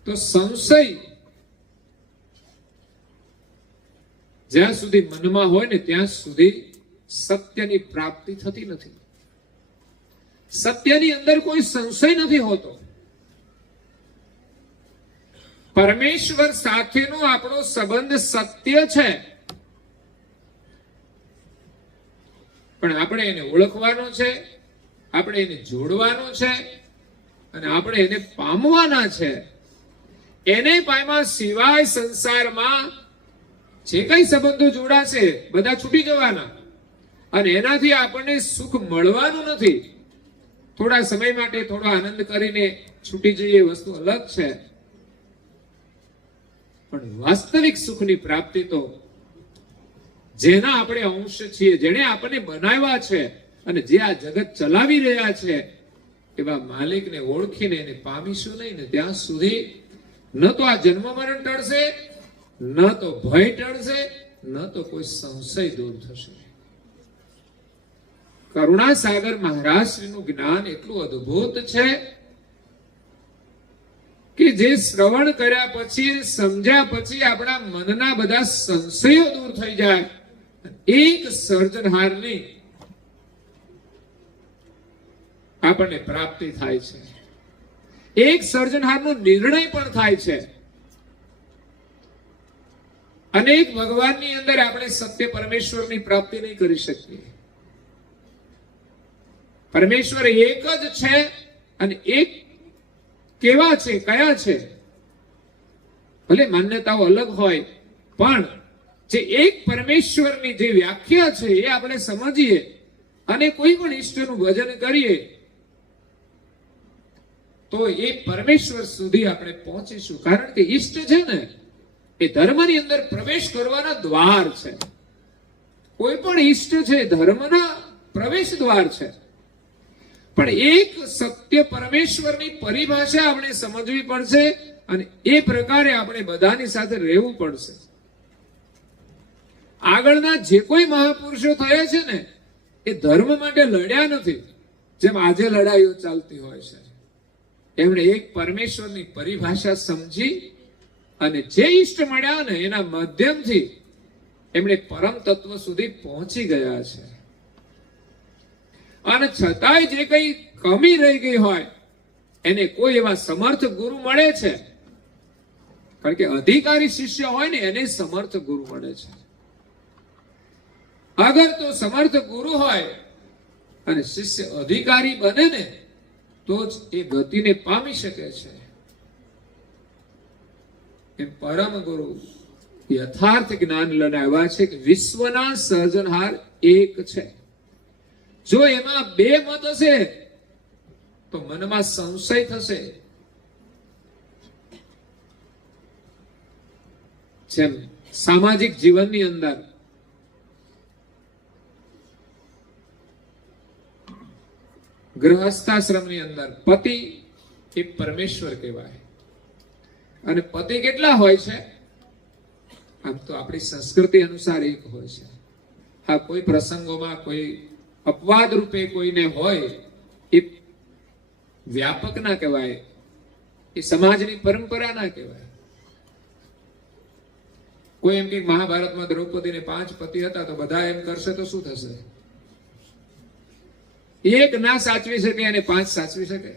તો સંશય જ્યાં સુધી મનમાં હોય ને ત્યાં સુધી સત્યની પ્રાપ્તિ થતી નથી. સત્યની અંદર કોઈ સંશય નથી હોતો. પરમેશ્વર સાથેનો આપણો સંબંધ સત્ય છે, પણ આપણે એને ઓળખવાનો છે, આપણે એને જોડવાનો છે અને આપણે એને પામવાના છે. એને પામ્યા સિવાય સંસારમાં જે કઈ સંબંધો જોડાશે બધા છૂટી જવાના અને એનાથી આપણને સુખ મળવાનું નથી. થોડા સમય માટે થોડો આનંદ કરીને છૂટી જઈએ વસ્તુ અલગ છે, પણ વાસ્તવિક સુખની પ્રાપ્તિ તો જેના આપણે અંશ છીએ, જેણે આપણને બનાવ્યા છે અને જે આ જગત ચલાવી રહ્યા છે એવા માલિકને ઓળખીને એને પામીશું નહીં ને ત્યાં સુધી ન તો આ જન્મ મરણ ટળશે, ન તો ભય ટળશે, ન તો કોઈ સંશય દૂર થશે. કરુણાસાગર મહારાજનું જ્ઞાન એટલું અદ્ભુત છે કે જે શ્રવણ કર્યા પછી, સમજ્યા પછી આપણા મનના બધા સંશયો દૂર થઈ જાય. એક સર્જનહારની આપણને પ્રાપ્તિ થાય છે. એક સર્જનહારનો નિર્ણય પણ થાય છે. અનેક ભગવાનની અંદર આપણે સત્ય પરમેશ્વરની પ્રાપ્તિ નહીં કરી શકીએ. પરમેશ્વર એક જ છે અને એક કેવા છે, કયા છે, ભલે માન્યતાઓ અલગ હોય પણ જે એક પરમેશ્વરની જે વ્યાખ્યા છે એ આપણે સમજીએ અને કોઈ પણ ઈષ્ટનું ભજન કરીએ તો એ પરમેશ્વર સુધી આપણે પહોંચીશું. કારણ કે ઈષ્ટ છે ને એ ધર્મની અંદર પ્રવેશ કરવાના દ્વાર છે. કોઈ પણ ઈષ્ટ છે ધર્મના પ્રવેશ દ્વાર છે. પણ એક સત્ય પરમેશ્વરની પરિભાષા આપણે સમજવી પડશે અને એ પ્રકારે આપણે બધાની સાથે રહેવું પડશે. આગળના જે કોઈ મહાપુરુષો થયા છે ને એ ધર્મ માટે લડ્યા નથી જેમ આજે લડાઈઓ ચાલતી હોય છે. એમણે એક પરમેશ્વરની પરિભાષા સમજી અને જે ઈષ્ટ મળ્યા ને એના માધ્યમથી એમણે પરમ તત્વ સુધી પહોંચી ગયા છે. અને છતાંય જે કઈ કમી રહી ગઈ હોય એને કોઈ એવા સમર્થ ગુરુ મળે છે. કારણ કે અધિકારી શિષ્ય હોય ને એને સમર્થ ગુરુ મળે છે. અગર તો સમર્થ ગુરુ હોય અને શિષ્ય અધિકારી બને ને તો જ એ ગતિને પામી શકે છે. એ પરમ ગુરુ યથાર્થ જ્ઞાન લઈને આવ્યા છે કે વિશ્વના સર્જનહાર એક છે. જો એમાં બે મત હશે તો મનમાં સંશય થશે. જેમ સામાજિક જીવનની અંદર ગૃહસ્થાશ્રમની અંદર પતિ એ પરમેશ્વર કહેવાય. અને પતિ કેટલા હોય છે? આમ તો આપણી સંસ્કૃતિ અનુસાર એક હોય છે. હા, કોઈ પ્રસંગોમાં કોઈ અપવાદ રૂપે કોઈને હોય એ વ્યાપક ના કહેવાય, એ સમાજની પરંપરા ના કહેવાય. કોઈ એમ કે મહાભારતમાં દ્રૌપદીને 5 પતિ હતા તો બધા એમ કરશે તો શું થશે? એક ના સાચવી શકે અને 5 સાચવી શકે?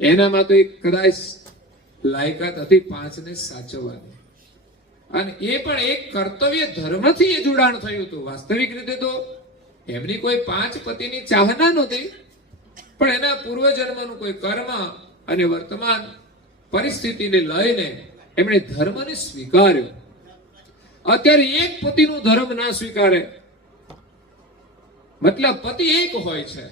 એનામાં તો એક કદાચ લાયકાત હતી 5 ને સાચવવાની, અને એ પણ એક કર્તવ્ય ધર્મથી એ જોડાણ થયું હતું. વાસ્તવિક રીતે તો એમની કોઈ 5 પતિની ચાહના નહોતી, પણ એના પૂર્વજન્મનું કોઈ કર્મ અને વર્તમાન પરિસ્થિતિને લઈને એમણે ધર્મને સ્વીકાર્યો. અત્યારે એક પતિનું ધર્મ ના સ્વીકારે, મતલબ પતિ એક હોય છે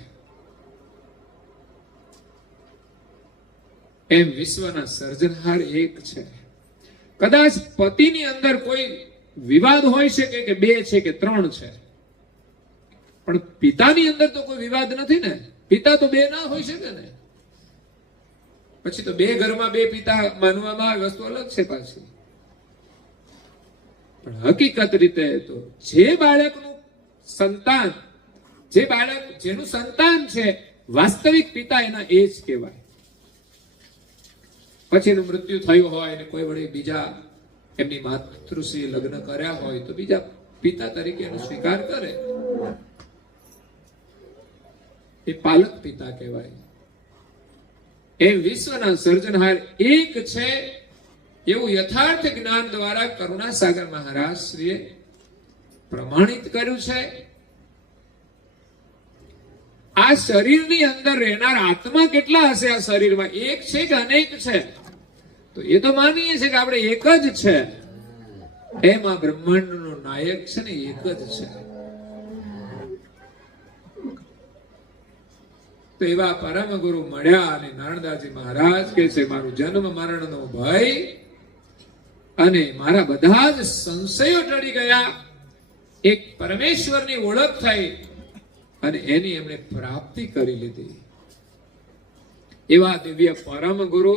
એમ વિશ્વના સર્જનહાર એક છે. કદાચ પતિની અંદર કોઈ વિવાદ હોઈ શકે કે 2 છે કે 3 છે, પણ પિતાની અંદર તો કોઈ વિવાદ નથી ને. પિતા તો 2 ના હોઈ શકે ને. પછી તો 2 ઘરમાં 2 પિતા માનવામાં આવે, વસ્તુ અલગ છે પાછી. પણ હકીકત રીતે તો જે બાળકનું સંતાન, જે બાળક જેનું સંતાન છે, વાસ્તવિક પિતા એના એ જ કહેવાય. પછી એનું મૃત્યુ થયું હોય અને કોઈ વડે બીજા એમની માતૃશ્રીએ લગ્ન કર્યા હોય તો બીજા પિતા તરીકે એનો સ્વીકાર કરે, એ પાલક પિતા કહેવાય. એમ વિશ્વના સર્જનહાર એક છે એવું યથાર્થ જ્ઞાન દ્વારા કરુણાસાગર મહારાજ શ્રીએ પ્રમાણિત કર્યું છે. આ શરીરની અંદર રહેનાર આત્મા કેટલા હશે? આ શરીરમાં એક છે કે અનેક છે? તો એ તો માનીએ છે કે આપણે એક જ છે. એમ આ બ્રહ્માંડનો નાયક છે ને એક જ છે. તો એવા પરમ ગુરુ મળ્યા અને નારણદાસજી મહારાજ કે છે, મારું જન્મ મરણનો ભય અને મારા બધા જ સંશયો ટળી ગયા. એક પરમેશ્વરની ઓળખ થઈ અને એની એમણે પ્રાપ્તિ કરી લીધી. એવા દિવ્ય પરમ ગુરુ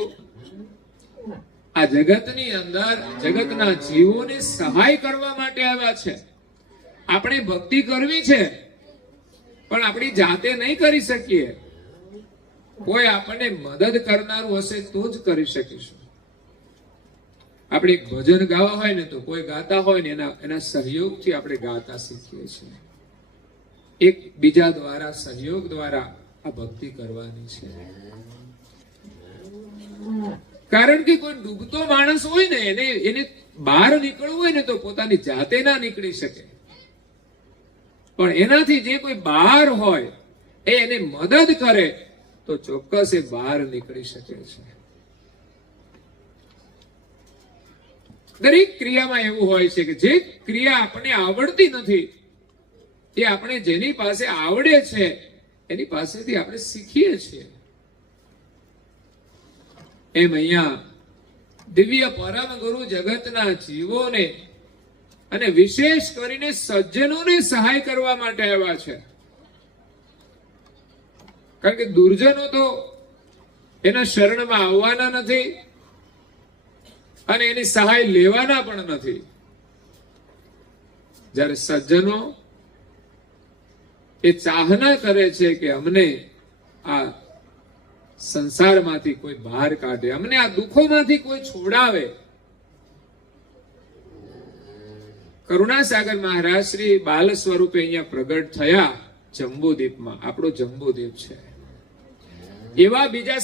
આ જગતની અંદર જગતના જીવોને સહાય કરવા માટે આવ્યા છે. આપણે ભક્તિ કરવી છે, પણ આપણી જાતે નહીં કરી શકીએ. કોઈ આપણને મદદ કરનારું હશે તો જ કરી શકીશું. આપણે એક ભજન ગાવા હોય ને તો કોઈ ગાતા હોય ને એના સહયોગથી આપણે ગાતા શીખીએ છીએ. એક બીજા દ્વારા સહયોગ દ્વારા આ ભક્તિ કરવાની છે. કારણ કે કોઈ ડૂબતો માણસ હોય ને એને બહાર નીકળવું હોય ને તો પોતાની જાતે ના નીકળી શકે, પણ એનાથી જે કોઈ બહાર હોય એને મદદ કરે તો ચોક્કસ એ બહાર નીકળી શકે છે. દરેક ક્રિયામાં એવું હોય છે કે જે ક્રિયા આપણને આવડતી નથી એ આપણે જેની પાસે આવડે છે એની પાસેથી આપણે શીખીએ છીએ. એમ અહીંયા દિવ્ય પરમ ગુરુ જગતના જીવોને અને વિશેષ કરીને સજ્જનોને સહાય કરવા માટે આવ્યા છે. કારણ કે દુર્જનો તો એના શરણમાં આવવાના નથી અને એની સહાય લેવાના પણ નથી. જ્યારે સજ્જનો એ ચાહના કરે છે કે અમને આ સંસારમાંથી કોઈ બહાર કાઢે, અમને આ દુઃખોમાંથી કોઈ છોડાવે. કરુણાસાગર મહારાજ શ્રી બાલ સ્વરૂપે અહીંયા પ્રગટ થયા જંબુદ્વીપમાં. આપણો જંબુદ્વીપ છે. એવા બીજા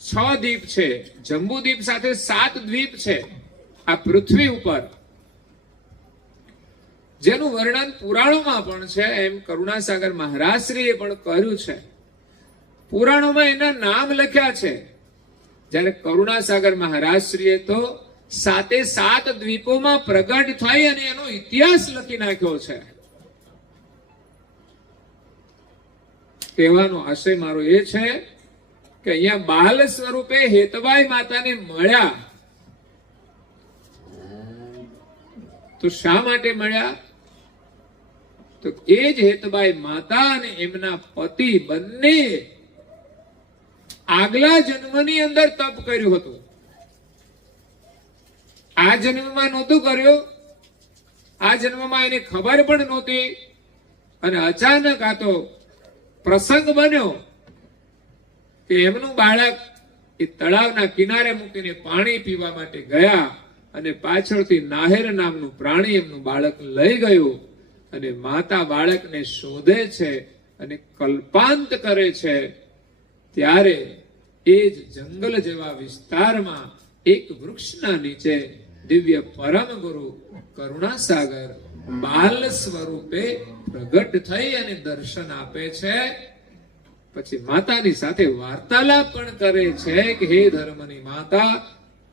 6 દ્વીપ છે. જંબુદ્વીપ સાથે 7 દ્વીપ છે આ પૃથ્વી ઉપર, જેનું વર્ણન પુરાણોમાં પણ છે. એમ કરુણાસાગર મહારાજ શ્રીએ પણ કર્યું છે. પુરાણોમાં એના નામ લખ્યા છે. જ્યારે કરુણાસાગર મહારાજ શ્રીએ તો 7 દ્વીપોમાં પ્રગટ થઈ અને એનો ઇતિહાસ લખી નાખ્યો છે. કહેવાનો આશય મારો એ છે કે અહીંયા બાલ સ્વરૂપે હેતબાઈ માતાને મળ્યા. તો શા માટે મળ્યા? તો એ જ હેતબાઈ માતા અને એમના પતિ બંને આગલા જન્મની અંદર તપ કર્યું હતું. આ જન્મમાં નહોતું કર્યું. આ જન્મમાં એને ખબર પણ નહોતી અને અચાનક આ તો પ્રસંગ બન્યો કે એમનું બાળક એ તળાવના કિનારે મૂકીને પાણી પીવા માટે ગયા અને પાછળથી નાહેર નામનું પ્રાણી એમનું બાળક લઈ ગયું અને માતા બાળકને શોધે છે અને કલ્પાંત કરે છે, ત્યારે એ જ જંગલ જેવા વિસ્તારમાં એક વૃક્ષના નીચે દિવ્ય પરમ ગુરુ કરુણાસાગર બાલ સ્વરૂપે પ્રગટ થઈ અને દર્શન આપે છે. પછી માતાની સાથે વાર્તાલાપ પણ કરે છે કે હે ધર્મની માતા,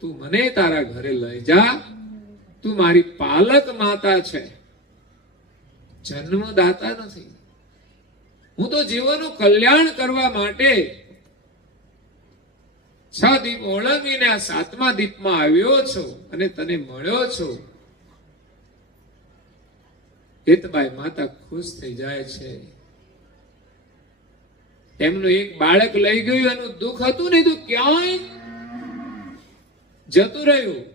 તું મને તારા ઘરે લઈ જા, તું મારી પાલક માતા છે, જન્મદાતા નથી. હું તો જીવોનું કલ્યાણ કરવા માટે 6 દીપ ઓળંગીને આ 7મા દીપમાં આવ્યો છું અને તને મળ્યો છું. હેતબાઈ માતા ખુશ થઈ જાય છે. એમનું એક બાળક લઈ ગયું, એનું દુઃખ હતું ને તો ક્યાંય જતું રહ્યું,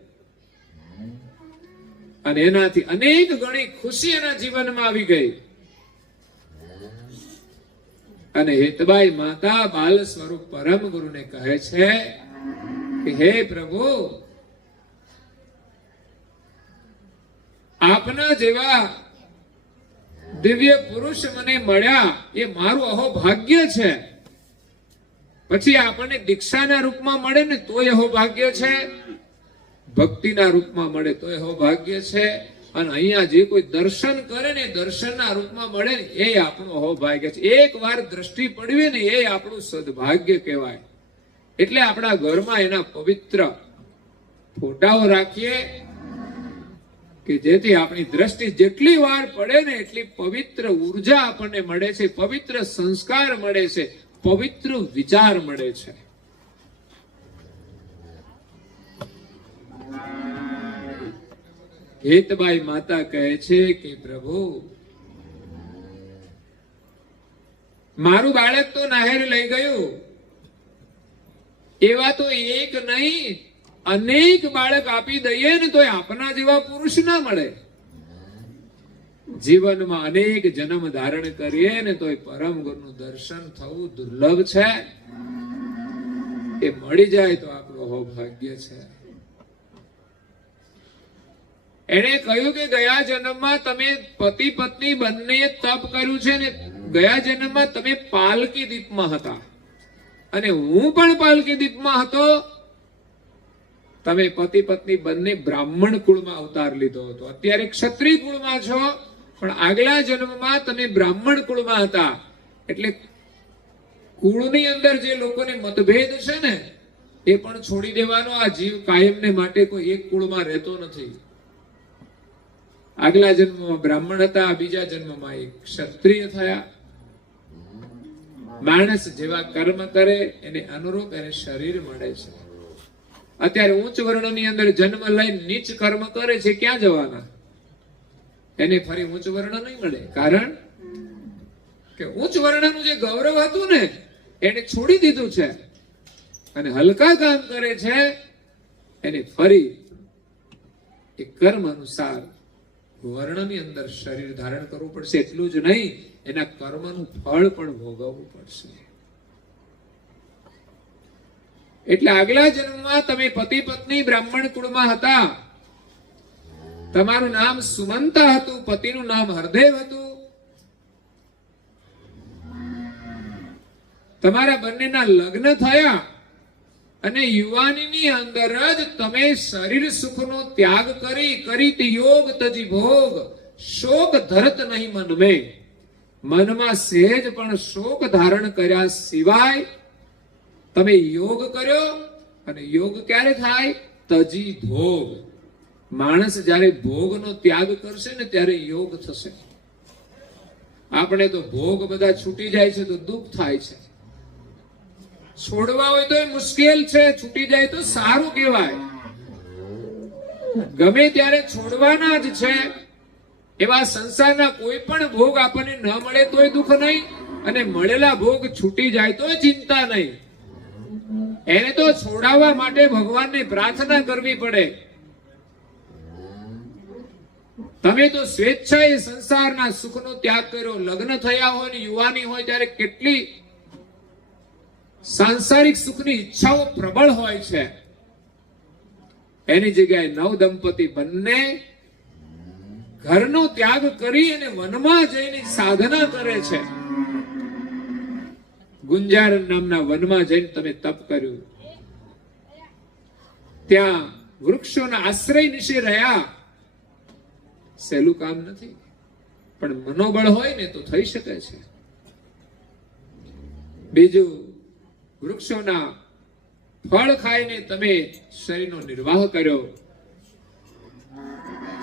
અને એનાથી અનેક ગણી ખુશી એના જીવનમાં આવી ગઈ. અને હેતબાઈ માતા બાલ સ્વરૂપ પરમ ગુરુને કહે છે કે હે પ્રભુ, આપના જેવા દિવ્ય પુરુષ મને મળ્યા એ મારું અહોભાગ્ય છે. પછી આપણને દીક્ષાના રૂપમાં મળે ને તોય અહોભાગ્ય છે, ભક્તિના રૂપમાં મળે તોય અહોભાગ્ય છે, અને અહીંયા જે કોઈ દર્શન કરે ને દર્શનના રૂપમાં મળે ને એ આપણું અહોભાગ્ય છે. એક વાર દ્રષ્ટિ પડવી ને એ આપણું સદભાગ્ય કહેવાય. એટલે આપણા ઘરમાં એના પવિત્ર ફોટાઓ રાખીએ કે જેથી આપણી દ્રષ્ટિ જેટલી વાર પડે ને એટલી પવિત્ર ઉર્જા આપણને મળે છે, પવિત્ર સંસ્કાર મળે છે, પવિત્ર વિચાર મળે છે. હેતબાઈ માતા કહે છે કે પ્રભુ, મારું બાળક તો નહેર લઈ ગયું, એવા તો એક નહીં અનેક બાળક આપી દઈએ ને તોય આપના જેવા પુરુષ ના મળે. જીવનમાં અનેક જન્મ ધારણ કરીએ ને તોય પરમ ગુરુનું દર્શન થવું દુર્લભ છે. એ મળી જાય તો આપણું સૌભાગ્ય છે. એણે કહ્યું કે ગયા જન્મમાં તમે પતિ પત્ની બંને તપ કર્યું છે ને ગયા જન્મમાં તમે પાલકી દીપમાં હતા અને હું પણ પાલકી દીપમાં હતો. તમે પતિ પત્ની બંને બ્રાહ્મણ કુળમાં અવતાર લીધો હતો. અત્યારે ક્ષત્રિય કુળમાં છો, પણ આગલા જન્મમાં તમે બ્રાહ્મણ કુળમાં હતા. એટલે કુળની અંદર જે લોકોને મતભેદ છે ને એ પણ છોડી દેવાનો. આ જીવ કાયમને માટે કોઈ એક કુળમાં રહેતો નથી. આગલા જન્મમાં બ્રાહ્મણ હતા, બીજા જન્મમાં એક ક્ષત્રિય થયા. માણસ જેવા કર્મ કરે એને અનુરૂપ એને શરીર મળે છે. અત્યારે ઉચ્ચ વર્ણની અંદર જન્મ લઈને નીચ કર્મ કરે છે, ક્યાં જવાના? એને ફરી ઉચ્ચ વર્ણ નહીં મળે. કારણ કે ઉચ્ચ વર્ણનું જે ગૌરવ હતું ને એને છોડી દીધું છે, અને હલકા કામ કરે છે એને ફરી એ કર્મ અનુસાર વર્ણની અંદર શરીર ધારણ કરવું પડશે. એટલું જ નહીં, એના કર્મનું ફળ પણ ભોગવવું પડશે. એટલે આગલા જન્મમાં તમે પતિ પત્ની બ્રાહ્મણ કુળમાં હતા. તમારું નામ સુમંતા હતું, પતિનું નામ હરદેવ હતું. તમારા બંનેના લગ્ન થયા અને યુવાનીની અંદર જ તમે શરીર સુખનો ત્યાગ કરી યોગ તજી ભોગ શોક ધરત નહીં મનમે. મનમાં સહેજ પણ શોક ધારણ કર્યા સિવાય તમે યોગ કર્યો. અને યોગ ક્યારે થાય? તજી ભોગ. માણસ જ્યારે ભોગનો ત્યાગ કરશે ને ત્યારે યોગ થશે. આપણે તો ભોગ બધા છૂટી જાય છે તો દુઃખ થાય છે. છોડવા હોય તો એ મુશ્કેલ છે, છૂટી જાય તો સારું કહેવાય. ગમે ત્યારે છોડવાના જ છે. એવા સંસારના કોઈ પણ ભોગ આપણને ન મળે તોય દુઃખ નહીં, અને મળેલા ભોગ છૂટી જાય તો ચિંતા નહીં. એને તો છોડાવવા માટે ભગવાનને પ્રાર્થના કરવી પડે. તમે તો સ્વેચ્છાએ સંસારના સુખનો ત્યાગ કર્યો. લગ્ન થયા હોય ને યુવાની હોય ત્યારે કેટલી સાંસારિક સુખની ઈચ્છાઓ પ્રબળ હોય છે. એની જગ્યાએ નવ દંપતી બંને ઘરનો ત્યાગ કરી અને વનમાં જઈને સાધના કરે છે. ગુંજારન નામના વનમાં જઈને તમે તપ કર્યું, ત્યાં વૃક્ષોના આશ્રય નીચે રહ્યા. સહેલું કામ નથી, પણ મનોબળ હોય ને તો થઈ શકે છે. બીજું, વૃક્ષોના ફળ ખાઈને તમે શરીરનો નિર્વાહ કર્યો.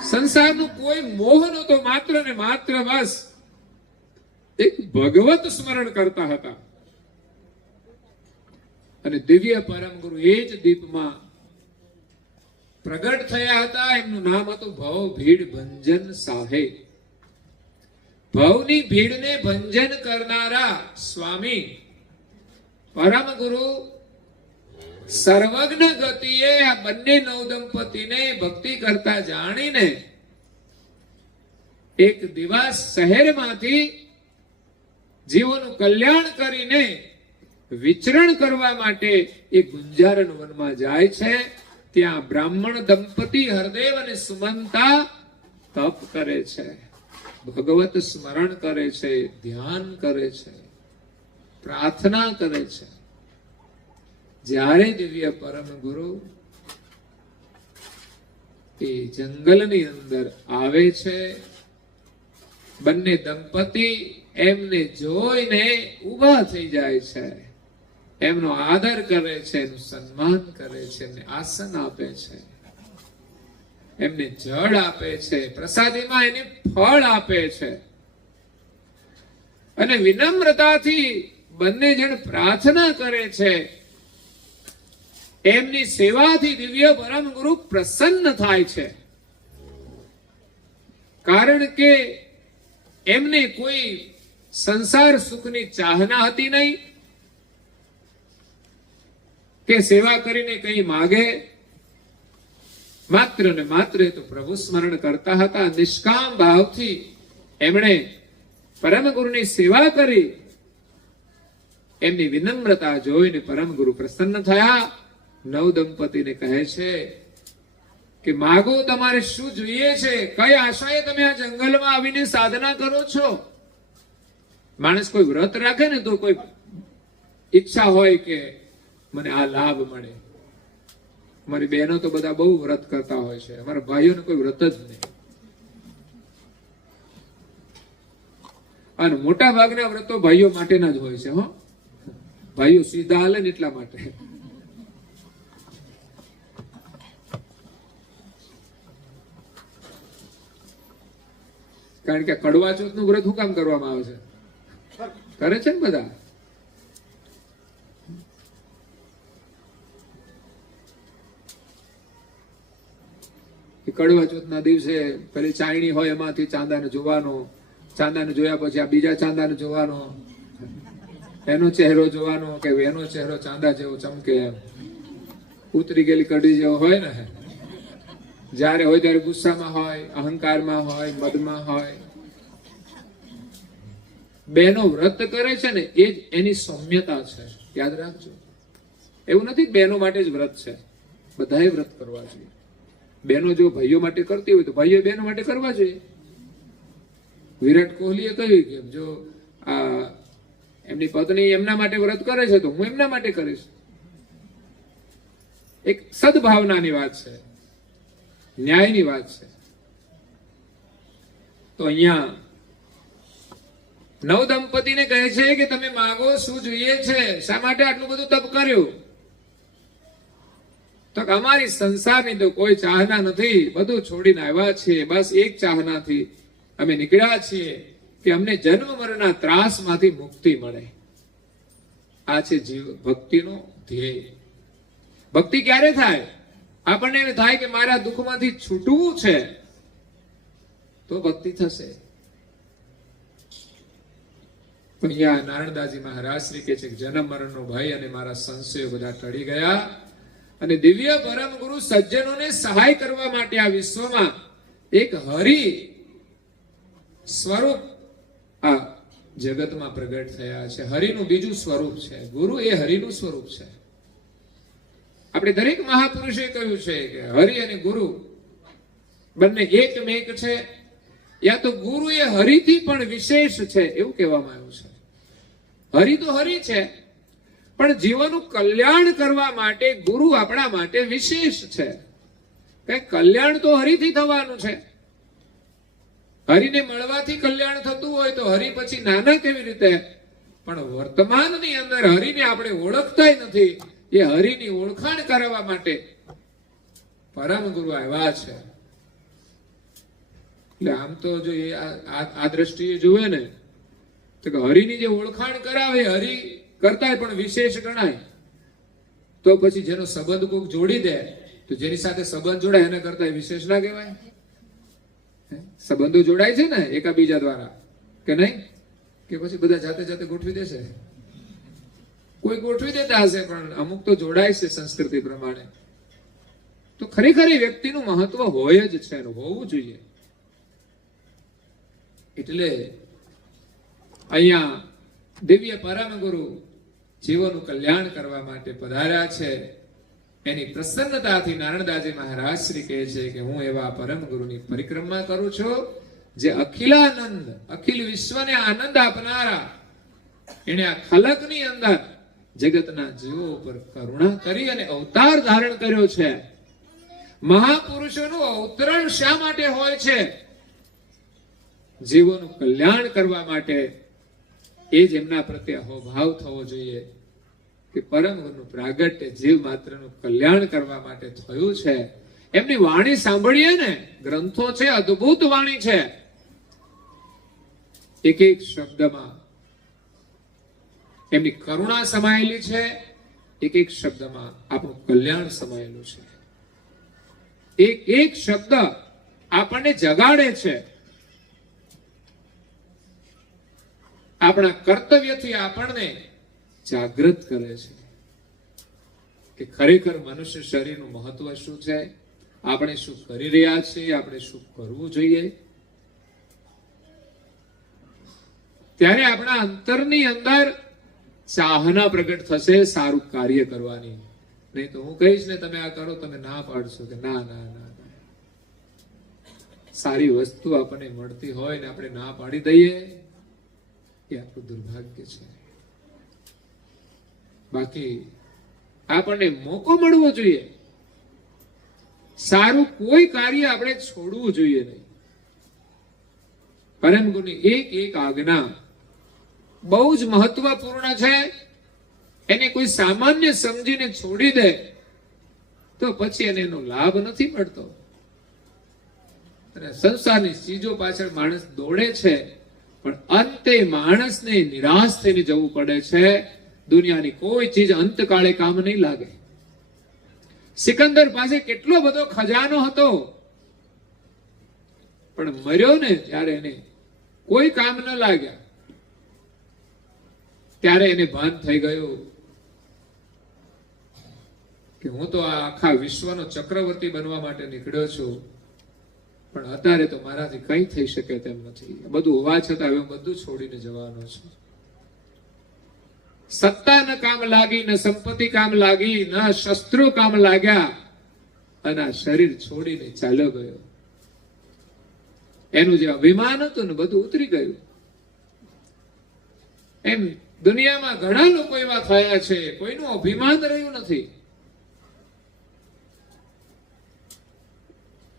સંસારનું કોઈ મોહ નહોતો, માત્ર ને માત્ર બસ એક ભગવત સ્મરણ કરતા હતા. અને દિવ્ય પરમ ગુરુ એ જ દીપમાં પ્રગટ થયા હતા. એમનું નામ હતું ભવ ભીડ ભંજન સાહેબ. ભવની ભીડને ભંજન કરનારા સ્વામી પરમ ગુરુ સર્વજ્ઞ ગતિએ આ બંને નવદંપતિને ભક્તિ કરતા જાણીને એક દિવસ શહેરમાંથી જીવોનું કલ્યાણ કરીને વિચરણ કરવા માટે એ ગુંજારન વનમાં જાય છે. ત્યાં બ્રાહ્મણ દંપતિ હરદેવ અને સુમંતા તપ કરે છે, ભગવત સ્મરણ કરે છે, ધ્યાન કરે છે, પ્રાર્થના કરે છે. જ્યારે દિવ્ય પરમ ગુરુ એ જંગલની અંદર આવે છે, બંને દંપતિ એમને જોઈને ઊભા થઈ જાય છે, એમનો આદર કરે છે, એનું સન્માન કરે છે, એમને આસન આપે છે, એમને જળ આપે છે, પ્રસાદીમાં એને ફળ આપે છે. અને વિનમ્રતાથી બંને જણ પ્રાર્થના કરે છે. એમની સેવાથી દિવ્ય પરમ ગુરુ પ્રસન્ન થાય છે. કારણ કે એમને કોઈ સંસાર સુખની ચાહના હતી નહીં કે સેવા કરીને કંઈ માગે. માત્ર ને માત્ર તો પ્રભુ સ્મરણ કરતા હતા. નિષ્કામ ભાવથી એમણે પરમ ગુરુની સેવા કરી. એમની વિનમ્રતા જોઈને પરમ ગુરુ પ્રસન્ન થયા. નવ દંપતિને કહે છે કે માગો, તમારે શું જોઈએ છે? કઈ આશાએ તમે આ જંગલમાં આવીને સાધના કરો છો? માણસ કોઈ વ્રત રાખે ને તો કોઈ ઈચ્છા હોય કે મને આ લાભ મળે. મારી બહેનો તો બધા બહુ વ્રત કરતા હોય છે, અમારા ભાઈઓને કોઈ વ્રત જ નહીં. અને મોટા ભાગના વ્રતો ભાઈઓ માટેના જ હોય છે. હો, ભાઈઓ સીધા હાલે ને એટલા માટે. કારણ કે કડવા ચોથ નું વ્રત શું કામ કરવામાં આવે છે? કરે છે ને બધા. કડવા ચોથ ના દિવસે પેલી ચાયણી હોય એમાંથી ચાંદાને જોવાનો, ચાંદાને જોયા પછી આ બીજા ચાંદાને જોવાનો, એનો ચહેરો જોવાનો કે એનો ચહેરો ચાંદા જેવો ચમકે, એમ ઉતરી ગયેલી કઢી જેવો હોય ને. જ્યારે હોય ત્યારે ગુસ્સામાં હોય, અહંકારમાં હોય, મદમાં હોય. બહેનો વ્રત કરે છે ને એ જ એની સૌમ્યતા છે. યાદ રાખજો, એવું નથી કે બહેનો માટે જ વ્રત છે. બધાએ વ્રત કરવા જોઈએ. બહેનો જો ભાઈઓ માટે કરતી હોય તો ભાઈઓ બહેનો માટે કરવા જોઈએ. વિરાટ કોહલીએ કહ્યું કે જો આ એમની પત્ની એમના માટે વ્રત કરે છે તો હું એમના માટે કરીશ. એક સદભાવનાની વાત છે, ન્યાયની વાત છે. તો અહીંયા નવ દંપતિને કહે છે કે તમે માગો, શું જોઈએ છે? શા માટે આટલું બધું તપ કર્યું? તો અમારી સંસારની તો કોઈ ચાહના નથી, બધું છોડીને આવ્યા છીએ. બસ એક ચાહનાથી અમે નીકળ્યા છીએ કે અમને જન્મ મરણના ત્રાસમાંથી મુક્તિ મળે. આ છે જીવ ભક્તિનો ધ્યેય. ભક્તિ ક્યારે થાય? આપણને એમ થાય કે મારા દુઃખમાંથી છૂટવું છે તો ભક્તિ થશે. અહીંયા નારણદાસજી મહારાજ શ્રી કે છે જન્મ મરણનો ભય અને મારા સંશયો બધા ટળી ગયા. અને દિવ્ય પરમ ગુરુ સજ્જનોને સહાય કરવા માટે આ વિશ્વમાં એક હરિ સ્વરૂપ આ જગતમાં પ્રગટ થયા છે. હરિનું બીજું સ્વરૂપ છે. ગુરુ એ હરિનું સ્વરૂપ છે. આપણે દરેક મહાપુરુષે કહ્યું છે કે હરિ અને ગુરુ બંને એકમેક છે, યા તો ગુરુ એ હરિથી પણ વિશેષ છે એવું કહેવામાં આવ્યું છે. હરિ તો હરિ છે, પણ જીવોનું કલ્યાણ કરવા માટે ગુરુ આપણા માટે વિશેષ છે. કઈ કલ્યાણ તો હરિથી થવાનું છે. હરિને મળવાથી કલ્યાણ થતું હોય તો હરિ પછી નાના કેવી રીતે? પણ વર્તમાનની અંદર હરિને આપણે ઓળખતા નથી. એ હરિની ઓળખાણ કરાવવા માટે પરમ ગુરુ આવ્યા છે. એટલે આમ તો જો એ આ દ્રષ્ટિએ જુએ ને તો કે હરિની જે ઓળખાણ કરાવે હરિ કરતા પણ વિશેષ ગણાય. તો પછી જેનો સંબંધ કોઈક જોડી દે તો જેની સાથે સંબંધ જોડાય એના કરતા વિશેષ ના કહેવાય? સંબંધો જોડાય છે ને એકાબીજા દ્વારા, કે નહીં? કે પછી બધા જાતે જાતે ગોઠવી દેશે? કોઈ ગોઠવી દેતા હશે, પણ અમુક તો જોડાય છે સંસ્કૃતિ પ્રમાણે. તો ખરેખર એ વ્યક્તિનું મહત્વ હોય જ છે, હોવું જોઈએ. એટલે અહીંયા દિવ્ય પરમ ગુરુ જીવોનું કલ્યાણ કરવા માટે પધાર્યા છે. એની પ્રસન્નતાથી નારણદાસજી મહારાજ શ્રી કહે છે કે હું એવા પરમ ગુરુની પરિક્રમા કરું છું, જે અખિલાનંદ, અખિલ વિશ્વને આનંદ આપનારા, એને આ ખલકની અંદર જગતના જીવો ઉપર કરુણા કરી અને અવતાર ધારણ કર્યો છે. મહાપુરુષોનું અવતરણ શા માટે હોય છે? જીવોનું કલ્યાણ કરવા માટે. એ જ એમના પ્રત્યે અહોભાવ થવો જોઈએ કે પરમ ગુરુનું પ્રાગટ્ય જીવ માત્રનું કલ્યાણ કરવા માટે થયું છે. એમની વાણી સાંભળીએ ને, ગ્રંથો છે, અદ્ભુત વાણી છે. એક એક શબ્દમાં એમની કરુણા સમાયેલી છે, એક એક શબ્દમાં આપણું કલ્યાણ સમાયેલું છે. એક એક શબ્દ આપણને જગાડે છે, આપણા કર્તવ્યથી આપણને જાગૃત કરે છે કે ખરેખર મનુષ્ય શરીરનું મહત્વ શું છે, આપણે શું કરી રહ્યા છીએ, આપણે શું કરવું જોઈએ. ત્યારે આપણા અંતરની અંદર ચાહના પ્રગટ થશે સારું કાર્ય કરવાની. નહીં તો હું કહીશ ને તમે આ કરો, તમે ના પાડશો કે ના ના ના. સારી વસ્તુ આપણને મળતી હોય ને આપણે ના પાડી દઈએ, એ આપણું દુર્ભાગ્ય છે. બાકી આપણને મોકો મળવો જોઈએ. સારું કોઈ કાર્ય આપણે છોડવું જોઈએ નહીં. પરમ ગુરુની એક એક આજ્ઞા બહુ જ મહત્વપૂર્ણ છે. એને કોઈ સામાન્ય સમજીને છોડી દે તો પછી એને એનો લાભ નથી મળતો. અને સંસારની ચીજો પાછળ માણસ દોડે છે, પણ અંતે માણસને નિરાશ થઈને જવું પડે છે. દુનિયાની કોઈ ચીજ અંતકાળે કામ નહીં લાગે. સિકંદર પાસે કેટલો બધો ખજાનો હતો, પણ મર્યો ને ત્યારે એને કોઈ કામ ન લાગ્યા. ત્યારે એને ભાન થઈ ગયું કે હું તો આ આખા વિશ્વનો ચક્રવર્તી બનવા માટે નીકળ્યો છું, પણ અત્યારે તો મારાથી કંઈ થઈ શકે તેમ નથી. બધું હોવા છતાં હવે બધું છોડીને જવાનો છું. સત્તા ન કામ લાગી, ન સંપત્તિ કામ લાગી, ન શસ્ત્રો કામ લાગ્યા, અને આ શરીર છોડીને ચાલ્યો ગયો. એનું જે અભિમાન હતું ને બધું ઉતરી ગયું. એમ દુનિયામાં ઘણા લોકો એવા થયા છે, કોઈનું અભિમાન રહ્યું નથી.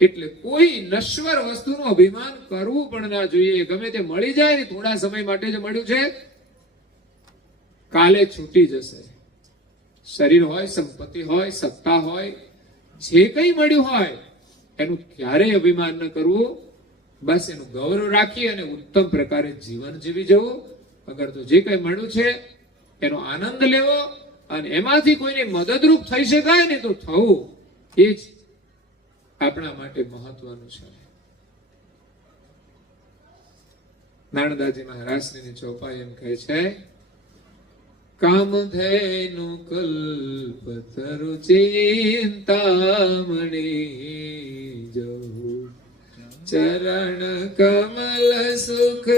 એટલે કોઈ નશ્વર વસ્તુનું અભિમાન કરવું પણ ના જોઈએ. ગમે તે મળી જાય ને, થોડા સમય માટે જ મળ્યું છે, કાલે છૂટી જશે. શરીર હોય, સંપત્તિ હોય, સત્તા હોય, જે કંઈ મળ્યું હોય એનું ક્યારેય અભિમાન ન કરવું. બસ એનું ગૌરવ રાખી અને ઉત્તમ પ્રકારે જીવન જીવી જવું. અગર તો જે કંઈ મળ્યું છે એનો આનંદ લેવો, અને એમાંથી કોઈને મદદરૂપ થઈ શકાય ને તો થવું. એ જ આપણા માટે મહત્વનું છે. નારણદાસજી મહારાજની ચોપાઈ એમ કહે છે, કામધેનુ કલ્પતરુ ચિંતામણી જો ચરણ કમલ સુખ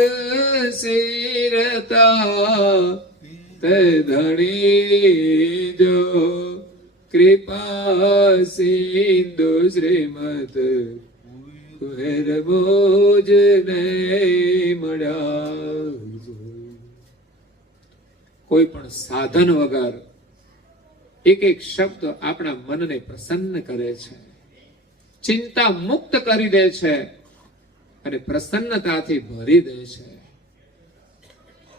શિરતા તે ધણી જો કૃપા સિંધુ શ્રીમદ કુહેર બોજ ને મળ્યા. કોઈ પણ સાધન વગર એક એક શબ્દ આપણા મનને પ્રસન્ન કરે છે, ચિંતા મુક્ત કરી દે છે અને પ્રસન્નતાથી ભરી દે છે.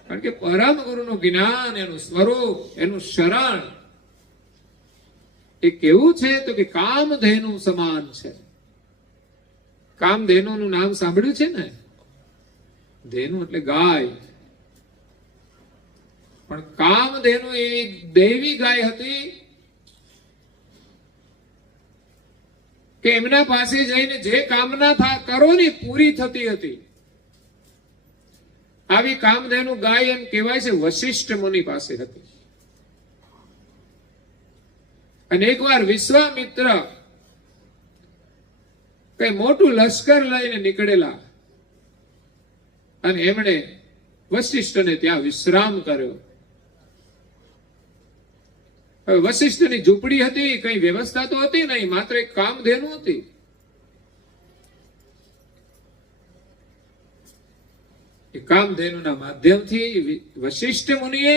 કારણ કે પરમ ગુરુનું જ્ઞાન, એનું સ્વરૂપ, એનું શરણ એ કેવું છે તો કે કામધેનુ સમાન છે. કામધેનુનું નામ સાંભળ્યું છે ને? ધેનુ એટલે ગાય. પણ કામધેનુ એ દૈવી ગાય હતી કે એમના પાસે જઈને જે કામના કરો ને પૂરી થતી હતી. આવી કામધેનુ ગાય એમ કહેવાય છે વશિષ્ઠ મુનિ પાસે હતી. અને એકવાર વિશ્વામિત્ર કઈ મોટું લશ્કર લઈને નીકળેલા અને એમણે વશિષ્ઠને ત્યાં વિશ્રામ કર્યો. હવે વશિષ્ઠની ઝૂંપડી હતી, કઈ વ્યવસ્થા તો હતી નહીં, માત્ર એક કામધેનુ હતી. એ કામધેનુના માધ્યમથી વશિષ્ઠ મુનિએ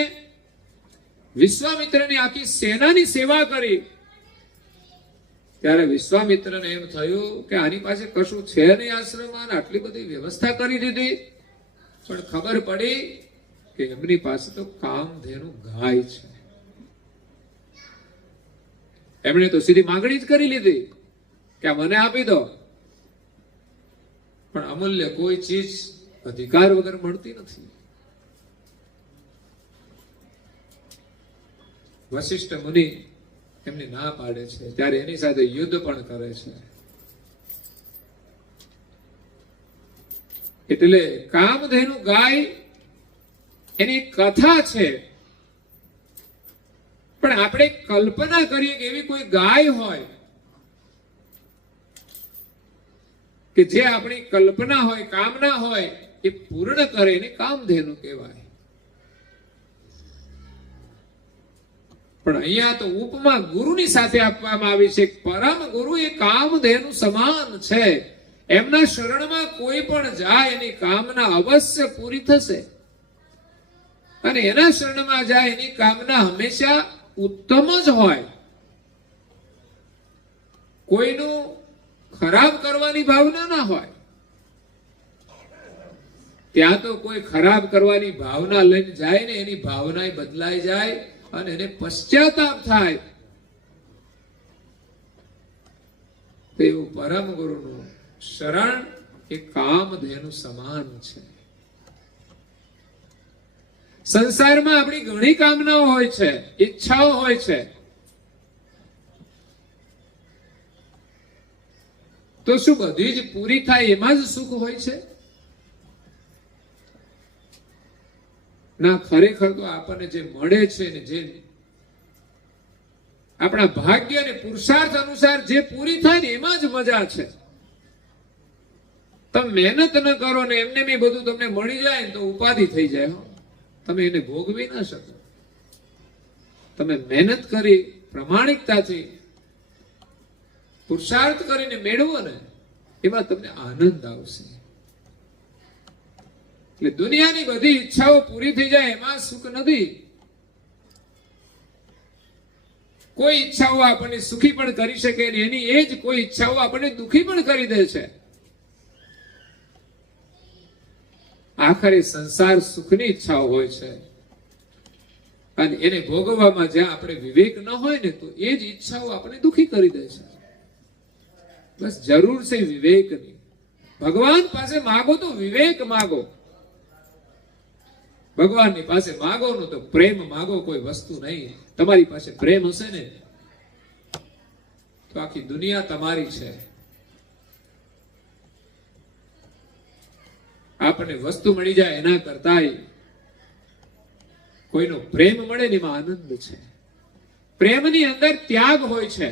વિશ્વામિત્રની આખી સેનાની સેવા કરી. ત્યારે વિશ્વામિત્રને એમ થયું કે આની પાસે કશું છે નહીં આશ્રમમાં, આટલી બધી વ્યવસ્થા કરી દીધી, પણ ખબર પડી કે એમની પાસે તો કામધેનુ ગાય છે. એમણે તો સીધી માંગણી જ કરી લીધી કે આ મને આપી દો. પણ અમૂલ્ય કોઈ ચીજ અધિકાર વગર મળતી નથી. વશિષ્ઠ મુનિ એમની ના પાડે છે, ત્યારે એની સાથે યુદ્ધ પણ કરે છે. એટલે કામધેનુ ગાય એની કથા છે, પણ આપણે કલ્પના કરીએ કે એવી કોઈ ગાય હોય કે જે આપણી કલ્પના હોય, કામના હોય એ પૂર્ણ કરે, એને કામધેનુ કહેવાય. પણ અહીંયા તો ઉપમા ગુરુની સાથે આપવામાં આવી છે. પરમ ગુરુ એ કામધેનુ સમાન છે. એમના શરણમાં કોઈ પણ જાય એની કામના અવશ્ય પૂરી થશે, અને એના શરણમાં જાય એની કામના હંમેશા ઉત્તમ જ હોય. કોઈનું ખરાબ કરવાની ભાવના ના હોય. ત્યાં તો કોઈ ખરાબ કરવાની ભાવના લઈને જાય ને એની ભાવના બદલાઈ જાય અને એને પશ્ચાતાપ થાય. તેવું પરમ ગુરુનું શરણ એ કામધેનુ સમાન છે. સંસારમાં આપણી ઘણી કામનાઓ હોય છે, ઈચ્છાઓ હોય છે, તો શું બધી જ પૂરી થાય એમાં જ સુખ હોય છે? ના, ખરેખર તો આપણને જે મળે છે ને, જે આપણા ભાગ્ય અને પુરુષાર્થ અનુસાર જે પૂરી થાય ને એમાં જ મજા છે. તમે મહેનત ન કરો ને એમને બી બધું તમને મળી જાય ને તો ઉપાધિ થઈ જાય. તમે એને ભોગવી ના શકો. તમે મહેનત કરી, પ્રમાણિકતાથી પુરુષાર્થ કરીને મેળવો ને એમાં તમને આનંદ આવશે. એટલે દુનિયાની બધી ઈચ્છાઓ પૂરી થઈ જાય એમાં સુખ નથી. કોઈ ઈચ્છાઓ આપણને સુખી પણ કરી શકે ને એની એ જ કોઈ ઈચ્છાઓ આપણને દુખી પણ કરી દે છે. આખરે સંસાર સુખની ઈચ્છાઓ હોય છે, અને એને ભોગવવામાં જ્યાં આપણે વિવેક ન હોય ને તો એ જ ઈચ્છાઓ આપણે દુખી કરી દે છે. બસ જરૂર છે વિવેકની. ભગવાન પાસે માગો તો વિવેક માગો. ભગવાનની પાસે માગો નો તો પ્રેમ માગો, કોઈ વસ્તુ નહીં. તમારી પાસે પ્રેમ હશે ને તો આખી દુનિયા તમારી છે. આપણને વસ્તુ મળી જાય એના કરતાય કોઈનો પ્રેમ મળે ને એમાં આનંદ છે. પ્રેમની અંદર ત્યાગ હોય છે.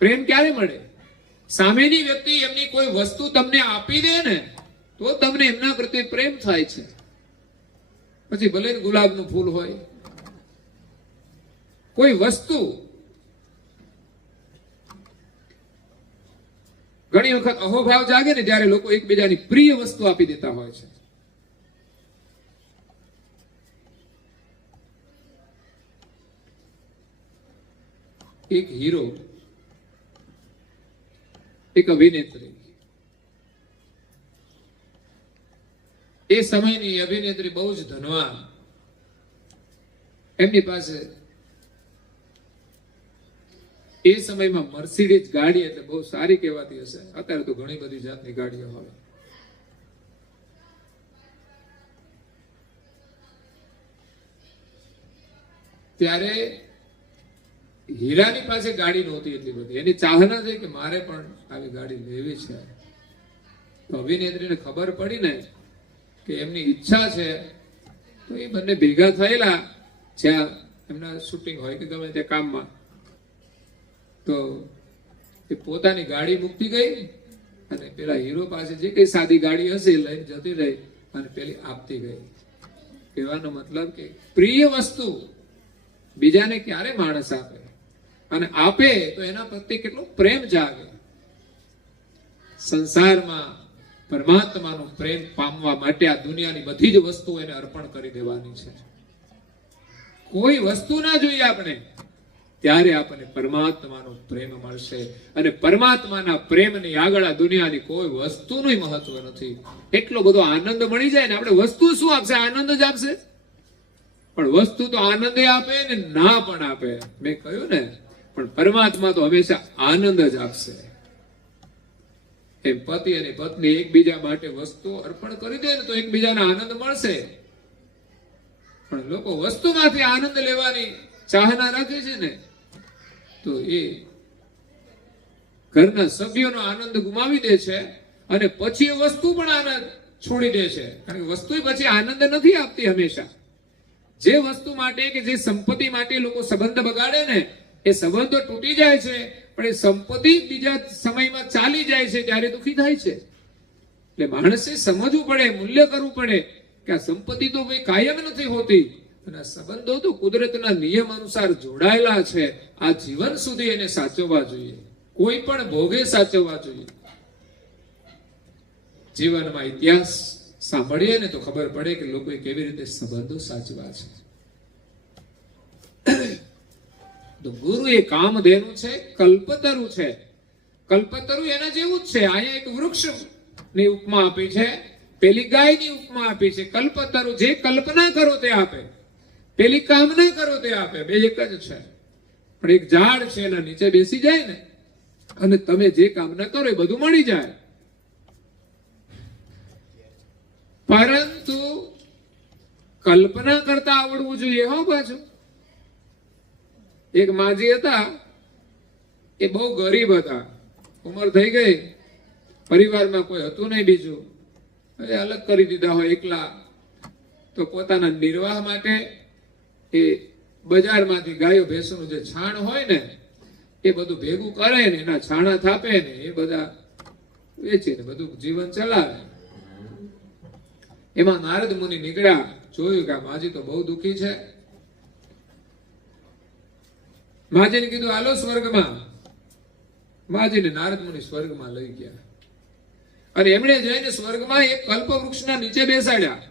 પ્રેમ ક્યારે મળે? સામેની વ્યક્તિ એમની કોઈ વસ્તુ તમને આપી દે ને તો તમને એમના પ્રત્યે પ્રેમ થાય છે. પછી ભલે ગુલાબનું ફૂલ હોય, કોઈ વસ્તુ. ઘણી વખત અહોભાવ જાગે ને ત્યારે લોકો એકબીજાની પ્રિય વસ્તુ આપી દેતા હોય છે. એક હીરો, એક અભિનેત્રી, એ સમયની અભિનેત્રી બહુ જ ધનવાન, એમની પાસે એ સમયમાં મર્સિડીઝ ગાડી એટલે બહુ સારી કહેવાતી હશે, અત્યારે તો ઘણી બધી જાતની ગાડીઓ હોય. ત્યારે હીરાની પાસે ગાડી નહોતી એટલી બધી, એની ચાહના છે કે મારે પણ આવી ગાડી લેવી છે. તો અભિનેત્રીને ખબર પડી ને કે એમની ઈચ્છા છે, તો એ બંને ભેગા થયેલા જ્યાં એમના શૂટિંગ હોય કે ગમે તે કામમાં. તો એ પોતાની ગાડી મૂકતી ગઈ અને પેલા હીરો પાસે જે કઈ સાદી ગાડી હશે એ લઈને જતી રહી અને પેલી આપતી ગઈ. કહેવાનો મતલબ કે પ્રિય વસ્તુ બીજાને ક્યારે માણસ આપે અને આપે તો એના પ્રત્યે કેટલો પ્રેમ જાગે. સંસારમાં પરમાત્માનો પ્રેમ પામવા માટે આ દુનિયાની બધી જ વસ્તુઓ એને અર્પણ કરી દેવાની છે. કોઈ વસ્તુ ના જોઈએ આપણે, ત્યારે આપણને પરમાત્માનો પ્રેમ મળશે. અને પરમાત્માના પ્રેમની આગળ આ દુનિયાની કોઈ વસ્તુનું મહત્વ નથી. એટલો બધો આનંદ મળી જાય ને, આપણે વસ્તુ શું આપશે? આનંદ જ આપશે. પણ વસ્તુ તો આનંદ આપે ને ના પણ આપે, મેં કહ્યું ને. પણ પરમાત્મા તો હંમેશા આનંદ જ આપશે. એમ પતિ અને પત્ની એકબીજા માટે વસ્તુ અર્પણ કરી દે ને તો એકબીજાને આનંદ મળશે. પણ લોકો વસ્તુમાંથી આનંદ લેવાની ચાહના રાખે છે ને, તો એ ઘરના સભ્યોનો આનંદ ગુમાવી દે છે અને પછી એ વસ્તુ પણ આનંદ છોડી દે છે. કારણ કે વસ્તુ પછી આનંદ નથી આપતી હંમેશા. જે વસ્તુ માટે કે જે સંપત્તિ માટે લોકો સંબંધ બગાડે ને, એ સંબંધો તૂટી જાય છે, પણ એ સંપત્તિ બીજા સમયમાં ચાલી જાય છે ત્યારે દુઃખી થાય છે. એટલે માણસે સમજવું પડે, મૂલ્ય કરવું પડે કે આ સંપત્તિ તો ભાઈ કાયમ નથી હોતી અને સંબંધો તો કુદરતના નિયમ અનુસાર જોડાયેલા છે. આ જીવન સુધી એને સાચવવા જોઈએ, કોઈ પણ ભોગે સાચવવા જોઈએ. જીવનમાં ઇતિહાસ સાંભળીએ ને તો ખબર પડે કે લોકોએ કેવી રીતે સંબંધો સાચવા છે. તો ગુરુ એ કામધેનુ છે, કલ્પતરુ છે. કલ્પતરુ એના જેવું જ છે. અહીંયા એક વૃક્ષ ની ઉપમા આપી છે, પેલી ગાયની ઉપમા આપી છે. કલ્પતરુ જે કલ્પના કરો તે આપે, પેલી કામના કરો તે આપે, બે એક જ છે. પણ એક ઝાડ છે, એના નીચે બેસી જાય ને અને તમે જે કામના કરો એ બધું મળી જાય. પરંતુ કલ્પના કરતા આવડવું જોઈએ. હો પાછું એક માજી હતા, એ બહુ ગરીબ હતા, ઉંમર થઈ ગઈ, પરિવારમાં કોઈ હતું નહીં બીજું, એ અલગ કરી દીધા હોય એકલા. તો પોતાના નિર્વાહ માટે એ બજારમાંથી ગાયો ભેંસોનું જે છાણ હોય ને એ બધું ભેગું કરે ને એના છાણા થાપે ને એ બધા વેચીને બધું જીવન ચલાવે. એમાં નારદ મુનિ નીકળ્યા, જોયું કે આ માજી તો બહુ દુઃખી છે. માજીને કીધું હાલો સ્વર્ગમાં. માજીને નારદ મુનિ સ્વર્ગમાં લઈ ગયા અને એમણે જઈને સ્વર્ગમાં એક કલ્પ વૃક્ષના નીચે બેસાડ્યા.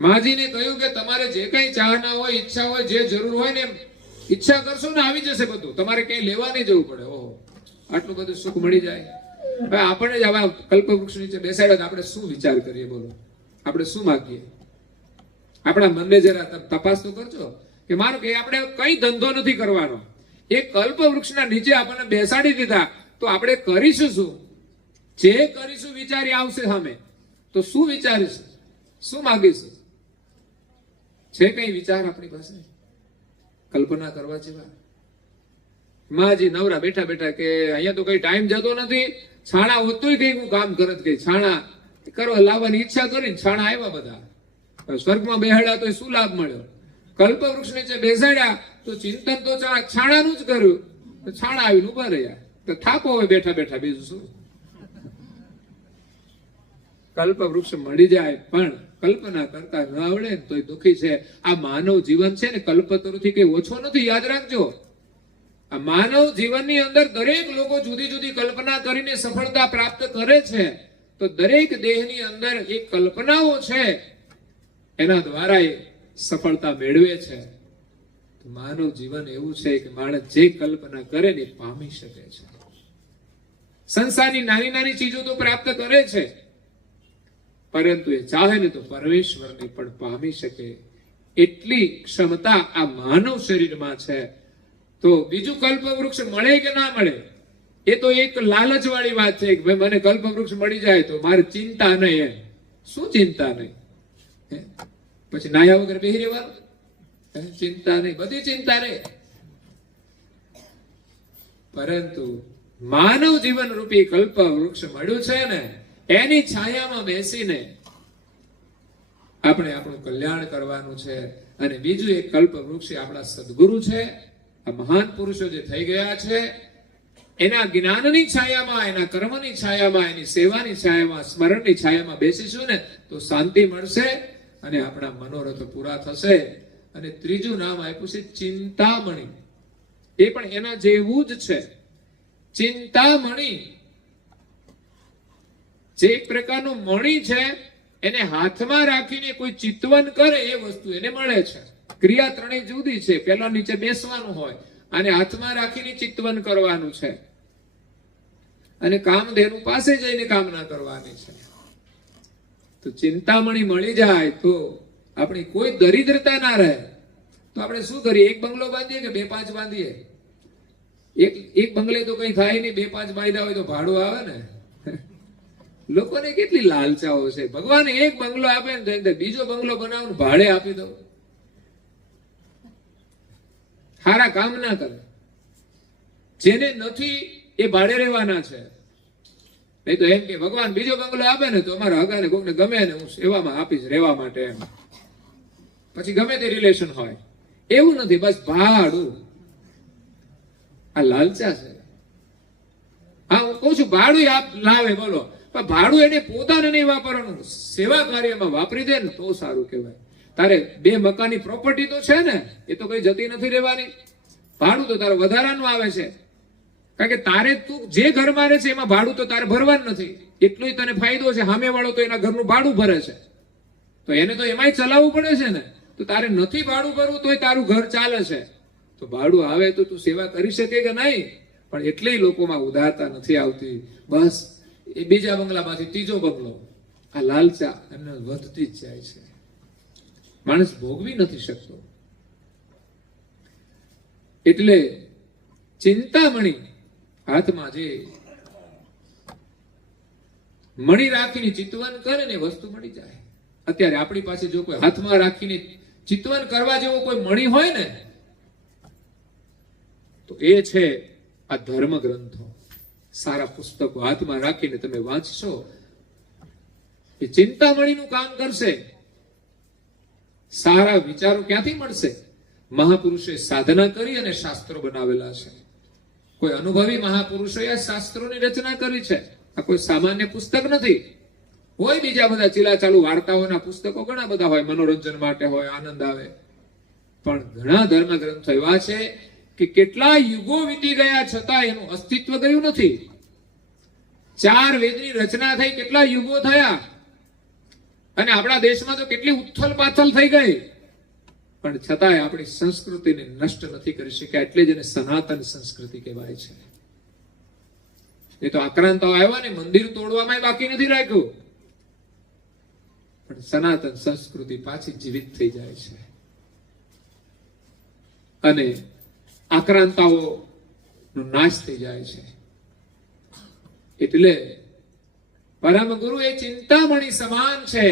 માજીને કહ્યું કે તમારે જે કઈ ચાહના હોય, ઈચ્છા હોય, જે જરૂર હોય ને ઈચ્છા કરશો ને આવી જશે બધું, તમારે કઈ લેવા નહીં જવું પડે. ઓહો, આટલું બધું સુખ મળી જાય. હવે આપણે જ આવા કલ્પ વૃક્ષ નીચે બેસાડ્યા, આપણે શું વિચાર કરીએ? બોલો, આપણે શું માગીએ? આપણા મનને જરા તપાસ તો કરજો કે મારું કે આપણે કઈ ધંધો નથી કરવાનો. એ કલ્પ વૃક્ષના નીચે આપણને બેસાડી દીધા, તો આપણે કરીશું શું? જે કરીશું વિચારી આવશે સામે, તો શું વિચારીશું, શું માગીશું? છે કઈ વિચાર આપણી પાસે કલ્પના કરવા જેવા? માજી નવરા બેઠા બેઠા કે અહીંયા તો કઈ ટાઈમ જતો નથી, છાણા હોતોય કઈ હું કામ કરત, કઈ છાણા કરવા લાવવાની ઈચ્છા કરીને છાણા આવ્યા બધા. સ્વર્ગમાં બેહાડ્યા તો શું લાભ મળ્યો? કલ્પ વૃક્ષ નીચે બેસાડ્યા તો ચિંતન તો છાણાનું જ કર્યું, છાણા આવીને ઉભા રહ્યા. તો થાકો હોય બેઠા બેઠા, બીજું શું? કલ્પ વૃક્ષ મળી જાય પણ કલ્પના કરતા ન આવડે તો દુઃખી છે. આ માનવ જીવન છે ને કલ્પતરુથી કઈ ઓછો નથી, યાદ રાખજો. આ માનવ જીવનની અંદર દરેક લોકો જુદી જુદી કલ્પના કરીને સફળતા પ્રાપ્ત કરે છે. તો દરેક દેહની અંદર એ કલ્પનાઓ છે, એના દ્વારા એ સફળતા મેળવે છે. માનવ જીવન એવું છે કે માણસ જે કલ્પના કરે ને એ પામી શકે છે. સંસારની નાની નાની ચીજો તો પ્રાપ્ત કરે છે, પરંતુ એ ચાહે ને તો પરમેશ્વરને પણ પામી શકે એટલી ક્ષમતા આ માનવ શરીરમાં છે. તો બીજું કલ્પવૃક્ષ મળે કે ના મળે એ તો એક લાલચ વાળી વાત છે કે ભાઈ મને કલ્પવૃક્ષ મળી જાય તો મારે ચિંતા નહીં. એમ શું ચિંતા નહીં? પછી નાયા વગર બેહી રહેવાનું? ચિંતા નહીં, બધી ચિંતા નહીં. પરંતુ માનવ જીવન રૂપી કલ્પવૃક્ષ મળ્યું છે ને, એની છાયામાં બેસીને આપણે આપણું કલ્યાણ કરવાનું છે. અને બીજું એક કલ્પવૃક્ષ આપણા સદગુરુ છે. આ મહાન પુરુષો જે થઈ ગયા છે એના જ્ઞાનની છાયામાં, એના કર્મની છાયામાં, એની સેવાની છાયામાં, સ્મરણની છાયામાં બેસીશું ને તો શાંતિ મળશે અને આપણા મનોરથ પૂરા થશે. અને ત્રીજું નામ આપ્યું છે ચિંતામણી. એ પણ એના જેવું જ છે. ચિંતામણી જે એક પ્રકારનું મણી છે, એને હાથમાં રાખીને કોઈ ચિતવન કરે એ વસ્તુ એને મળે છે. ક્રિયા ત્રણેય જુદી છે. પેલા નીચે બેસવાનું હોય અને હાથમાં રાખીને ચિતવન કરવાનું છે અને કામધેનુ પાસે જઈને કામના કરવાની છે. તો ચિંતામણી મળી જાય તો આપણી કોઈ દરિદ્રતા ના રહે. તો આપણે શું કરીએ? એક બંગલો બાંધીએ કે 2-5 બાંધીએ? એક બંગલે તો કઈ થાય નહીં. 2-5 બાંધ્યા હોય તો ભાડું આવે ને. લોકોને કેટલી લાલચાઓ છે. ભગવાન એક બંગલો આપે ને બીજો બંગલો બનાવું ભાડે આપી દો. સારા કામ ના કરે. જેને નથી એ ભાડે રહેવાના છે. નહીં તો એમ કે ભગવાન બીજો બંગલો આપે ને તો અમારા હગાને કોકને ગમે ને હું સેવામાં આપીશ રહેવા માટે. એમ પછી ગમે તે રિલેશન હોય એવું નથી, બસ ભાડું. આ લાલચા છે. હા, હું કઉ છું ભાડું લાવે બોલો, પણ ભાડું એને પોતાને નહીં વાપરવાનું, સેવા કાર્યમાં વાપરી દે ને તો સારું કહેવાય. તારે 2 મકાનની પ્રોપર્ટી તો છે ને, એ તો કઈ જતી નથી રહેવાની. ભાડું તો તારે વધારાનું આવે છે, કારણ કે તારે તું જે ઘરમાં રહે છે એમાં ભાડું તો તારે ભરવાનું નથી. એટલું તને ફાયદો છે. સામે વાળો તો એના ઘરનું ભાડું ભરે છે, તો એને તો એમાંય ચલાવવું પડે છે ને. તો તારે નથી ભાડું ભરવું તોય તારું ઘર ચાલે છે. તો ભાડું આવે તો તું સેવા કરી શકે કે નહીં? પણ એટલી લોકોમાં ઉદારતા નથી આવતી. બસ એ બીજા બંગલામાંથી ત્રીજો બંગલો. આ લાલચા એમને વધતી જ જાય છે. માણસ ભોગવી નથી શકતો. એટલે ચિંતામણી હાથમાં જે મણી રાખીને ચિતવન કરે ને વસ્તુ મળી જાય. અત્યારે આપણી પાસે જો કોઈ હાથમાં રાખીને ચિતવન કરવા જેવો કોઈ મણી હોય ને તો એ છે આ ધર્મ ગ્રંથો. સારા પુસ્તકો હાથમાં રાખીને તમે વાંચશો એ ચિંતામણીનું કામ કરશે. સારા વિચારો ક્યાંથી મળશે? મહાપુરુષે સાધના કરી અને શાસ્ત્રો બનાવેલા છે. કોઈ અનુભવી મહાપુરુષોએ આ શાસ્ત્રોની રચના કરી છે. આ કોઈ સામાન્ય પુસ્તક નથી. હોય બીજા બધા ચીલાચાલુ વાર્તાઓના પુસ્તકો ઘણા બધા હોય, મનોરંજન માટે હોય, આનંદ આવે. પણ ઘણા ધર્મ ગ્રંથો એવા છે કે કેટલા યુગો વીતી ગયા છતાં એનું અસ્તિત્વ ગયું નથી. 4 વેદની રચના થઈ, કેટલા યુગો થયા અને આપણા દેશમાં તો કેટલી ઉથલ પાથલ થઈ ગઈ, પણ છતાંય આપણી સંસ્કૃતિને નષ્ટ નથી કરી શક્યા. એટલે જ એને સનાતન સંસ્કૃતિ કહેવાય છે. એ તો આક્રાંતાઓ આવ્યા ને મંદિર તોડવામાં બાકી નથી રાખ્યું, પણ સનાતન સંસ્કૃતિ પાછી જીવિત થઈ જાય છે અને આક્રાંતાઓ નો નાશ થઈ જાય છે. એટલે પરમ ગુરુ એ ચિંતામણી સમાન છે.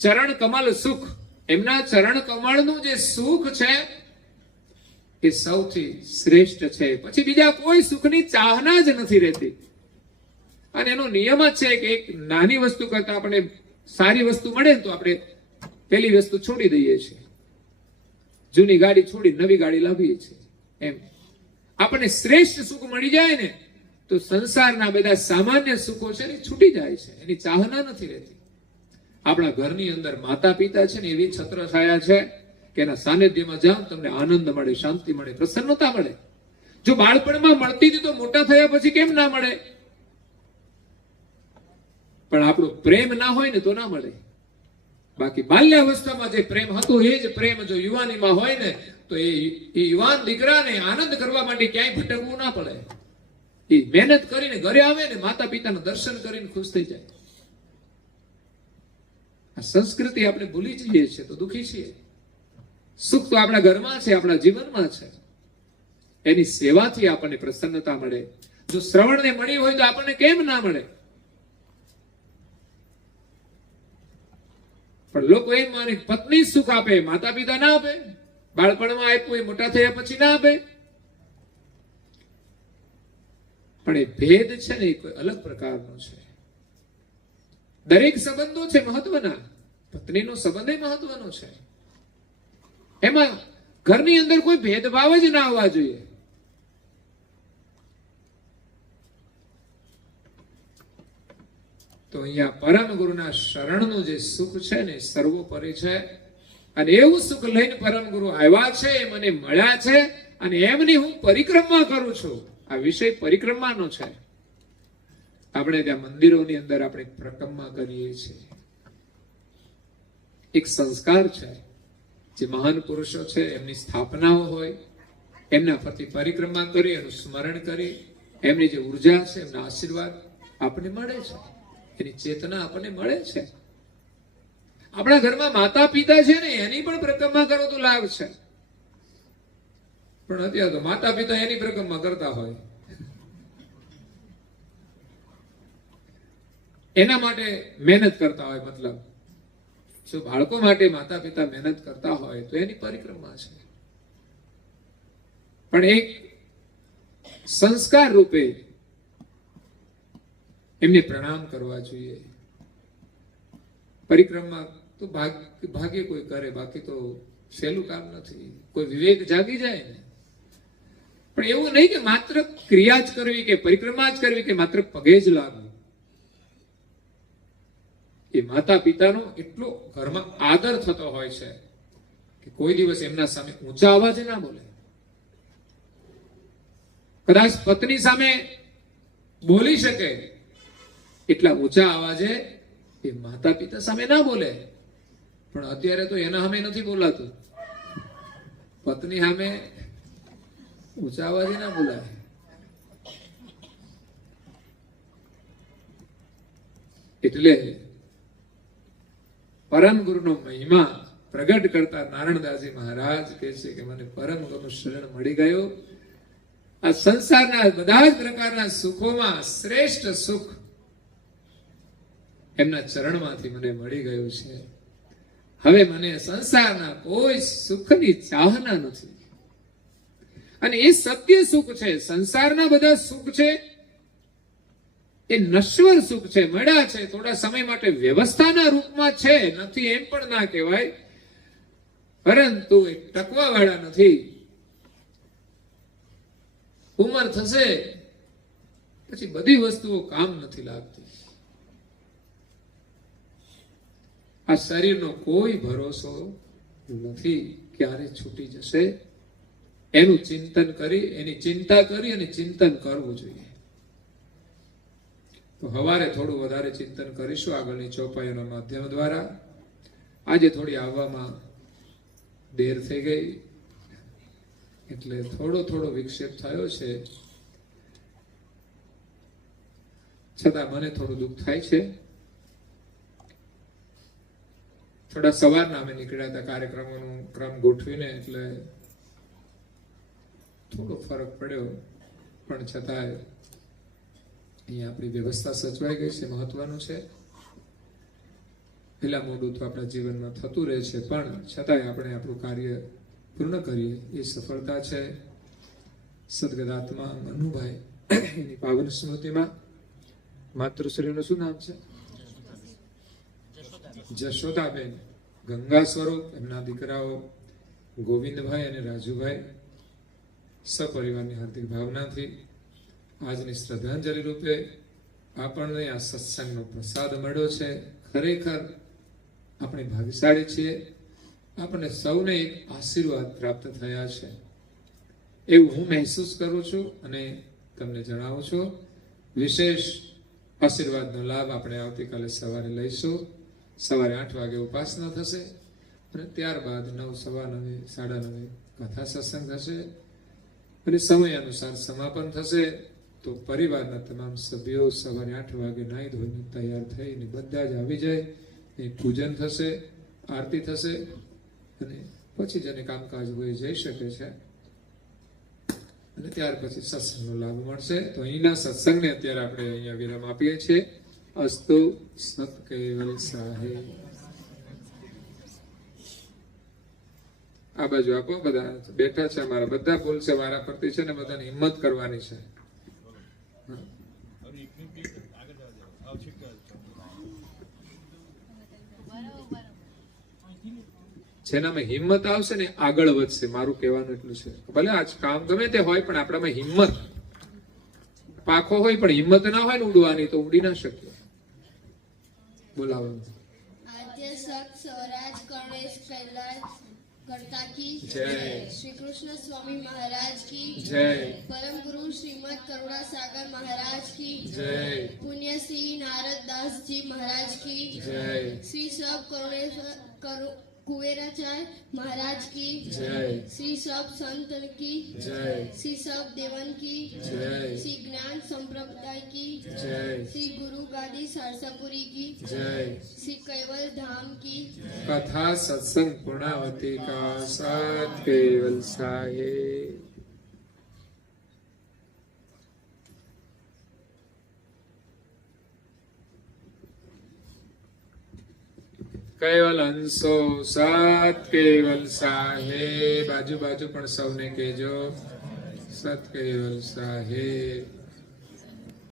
ચરણ કમલ સુખ, એમના ચરણ કમળનું જે સુખ છે એ સૌથી શ્રેષ્ઠ છે. પછી બીજા કોઈ સુખની ચાહના જ નથી રહેતી. અને એનો નિયમ જ છે કે એક નાની વસ્તુ કરતા આપણે સારી વસ્તુ મળે તો આપણે પેલી વસ્તુ છોડી દઈએ છીએ. જૂની ગાડી છોડી નવી ગાડી લાવીએ છીએ. એમ આપણને શ્રેષ્ઠ સુખ મળી જાય ને તો સંસારના બધા સામાન્ય સુખો છે ને છૂટી જાય છે. એની ચાહના નથી રહેતી. આપણા ઘરની અંદર માતા પિતા છે ને એવી છત્રછાયા છે કે એના સાનિધ્યમાં જાઓ તમને આનંદ મળે, શાંતિ મળે, પ્રસન્નતા મળે. જો બાળપણમાં મળતી હતી તો મોટા થયા પછી કેમ ના મળે? પણ આપણો પ્રેમ ના હોય ને તો ના મળે. બાકી બાલ્યાવસ્થામાં જે પ્રેમ હતો એ જ પ્રેમ જો યુવાનીમાં હોય ને તો એ યુવાન દીકરાને આનંદ કરવા માટે ક્યાંય ભટકવું ના પડે. એ મહેનત કરીને ઘરે આવે ને માતા પિતાના દર્શન કરીને ખુશ થઈ જાય. આ સંસ્કૃતિ આપણે ભૂલી જઈએ છીએ તો દુઃખી છીએ. સુખ તો આપણા ઘરમાં છે, આપણા જીવનમાં છે. એની સેવાથી આપણને પ્રસન્નતા મળે. જો શ્રવણને મળી હોય તો આપણને કેમ ના મળે? પણ લોકો એમ માને પત્ની સુખ આપે, માતા પિતા ના આપે. બાળપણમાં આપ્યું એ મોટા થયા પછી ના આપે. પણ એ ભેદ છે ને એ કોઈ અલગ પ્રકારનો છે. દરેક સંબંધો છે મહત્વના, પત્નીનો સંબંધ એ મહત્વનો છે. એમાં ઘરની અંદર કોઈ ભેદભાવ જ ના આવવા જોઈએ. તો અહીંયા પરમ ગુરુના શરણનું જે સુખ છે ને સર્વોપરી છે. અને એવું સુખ લઈને પરમ ગુરુ આવ્યા છે, એ મને મળ્યા છે, અને એમની હું પરિક્રમા કરું છું. આ વિષય પરિક્રમાનો છે. આપણે ત્યાં મંદિરોની અંદર આપણે પરિક્રમા કરીએ છીએ. એક સંસ્કાર છે. જે મહાન પુરુષો છે એમની સ્થાપનાઓ હોય, એમના પ્રતિ પરિક્રમા કરી, એનું સ્મરણ કરી, એમની જે ઉર્જા છે, એમના આશીર્વાદ આપણને મળે છે, એની ચેતના આપણને મળે છે. આપણા ઘરમાં માતા પિતા છે ને એની પણ પરિક્રમા કરો તો લાભ છે. પણ અત્યારે તો માતા પિતા એની પરિક્રમા કરતા હોય, એના માટે મહેનત કરતા હોય. મતલબ જો બાળકો માટે માતા પિતા મહેનત કરતા હોય તો એની પરિક્રમા છે. પણ એક સંસ્કાર રૂપે એમને પ્રણામ કરવા જોઈએ. પરિક્રમા તો ભાગ્ય કોઈ કરે, બાકી તો સહેલું કામ નથી. કોઈ વિવેક જાગી જાય ને. પણ એવું નહીં કે માત્ર ક્રિયા જ કરવી, કે પરિક્રમા જ કરવી, કે માત્ર પગે જ લાગવું. એ માતા પિતાનો એટલો ઘરમાં આદર થતો હોય છે કે કોઈ દિવસ એમના સામે ઊંચા અવાજે ના બોલે. કદાચ પત્ની સામે બોલી શકે એટલા ઊંચા અવાજે એ માતા પિતા સામે ના બોલે. પણ અત્યારે તો એના સામે નથી બોલાતું. પત્ની સામે ઊંચા અવાજે ના બોલાય. એટલે પરમ ગુરુનો મહિમા પ્રગટ કરતા નારાયણદાસજી મહારાજ કહે છે કે મને પરમ ગુરુનું શરણ મળી ગયો. આ સંસારના બધા જ પ્રકારના સુખોમાં શ્રેષ્ઠ સુખ એમના ચરણમાંથી મને મળી ગયું છે. હવે મને સંસારના કોઈ સુખની ચાહના નથી. અને એ સત્ય સુખ છે. સંસારના બધા સુખ છે એ નશ્વર સુખ છે, મળ્યા છે થોડા સમય માટે, વ્યવસ્થાના રૂપમાં છે, નથી એમ પણ ના કહેવાય, પરંતુ એ ટકવા વાળા નથી. ઉંમર થશે પછી બધી વસ્તુઓ કામ નથી લાગતી. આ શરીરનો કોઈ ભરોસો નથી, ક્યારે છૂટી જશે. એનું ચિંતન કરી, એની ચિંતા કરી અને ચિંતન કરવું જોઈએ. તો હવારે થોડું વધારે ચિંતન કરીશું આગળની ચોપાઈઓના માધ્યમ દ્વારા. આજે થોડી આવવામાં દેર થઈ ગઈ એટલે થોડો વિક્ષેપ થયો છે. છતાં મને થોડું દુઃખ થાય છે. થોડા સવારના અમે નીકળ્યા હતા કાર્યક્રમોનું ક્રમ ગોઠવીને, એટલે થોડો ફરક પડ્યો. પણ છતાંય અહીંયા આપણી વ્યવસ્થા સચવાઈ ગઈ છે, મહત્વનું છે. પહેલા મોડું તો આપણા જીવનમાં થતું રહે છે, પણ છતાંય આપણે આપણું કાર્ય પૂર્ણ કરીએ એ સફળતા છે. સદગદાત્મા મનુભાઈ એની પાવન સ્મૃતિમાં માતૃશ્રીનું શું નામ છે? જશોદાબેન ગંગા સ્વરૂપ, એમના દીકરાઓ ગોવિંદભાઈ અને રાજુભાઈ સપરિવારની હાર્દિક ભાવનાથી આજની શ્રદ્ધાંજલિ રૂપે આપણને આ સત્સંગનો પ્રસાદ મળ્યો છે. ખરેખર આપણે ભાગ્યશાળી છીએ. આપણને સૌને એક આશીર્વાદ પ્રાપ્ત થયા છે એવું હું મહેસૂસ કરું છું અને તમને જણાવું છું. વિશેષ આશીર્વાદનો લાભ આપણે આવતીકાલે સવારે લઈશું. સવારે 8 વાગે ઉપાસના થશે અને ત્યારબાદ 9, 9:15, 9:30 કથા સત્સંગ થશે અને સમય અનુસાર સમાપન થશે. તો પરિવારના તમામ સભ્યો સવારે 8 વાગે નાહી ધોઈને તૈયાર થઈને બધા જ આવી જાય. એ પૂજન થશે, આરતી થશે અને પછી જેને કામકાજ હોય જઈ શકે છે. અને ત્યાર પછી સત્સંગનો લાભ મળશે. તો અહીંના સત્સંગને અત્યારે આપણે અહીંયા વિરામ આપીએ છીએ. અસ્તુ સત કેવલ સાહેબ. આ બાજુ આપો, બધા બેઠા છે અમારા, બધા બોલશે મારા પરથી છે ને બધાને હિંમત કરવાની છે. જેનામાં હિંમત આવશે ને આગળ વધશે. મારું કહેવાનું એટલું છે. ભલે આજ કામ ગમે તે હોય પણ આપણામાં હિંમત, પાખો હોય પણ હિંમત ના હોય ને ઉડવાની, તો ઉડી ના શકીએ. બોલાવો. આદ્ય સત સ્વરાજ ગણેશ કૈલાસ કરતા કી જય. શ્રી કૃષ્ણ સ્વામી મહારાજ કી જય. પરમ ગુરુ શ્રીમદ કરુણા સાગર મહારાજ કી જય. પુણ્ય શ્રી નારદ દાસજી મહારાજ કી જય. શ્રી સબ કરુણેશ્વર કુવેરાચાર્ય મહારાજ કી જય. શ્રી સબ સંત કી જય. શ્રી સબ દેવન કી જય. શ્રી જ્ઞાન સંપ્રદાય કી જય. શ્રી ગુરુ ગાદી સરસાપુરી કી જય. શ્રી कैवल धाम की कथा सत्संग पूर्णावती का साथ केवल साहेब. કેવલ હંસો સત કેવલ સાહેબ. બાજુ બાજુ પણ સૌને કહેજો સત કેવલ સાહેબ.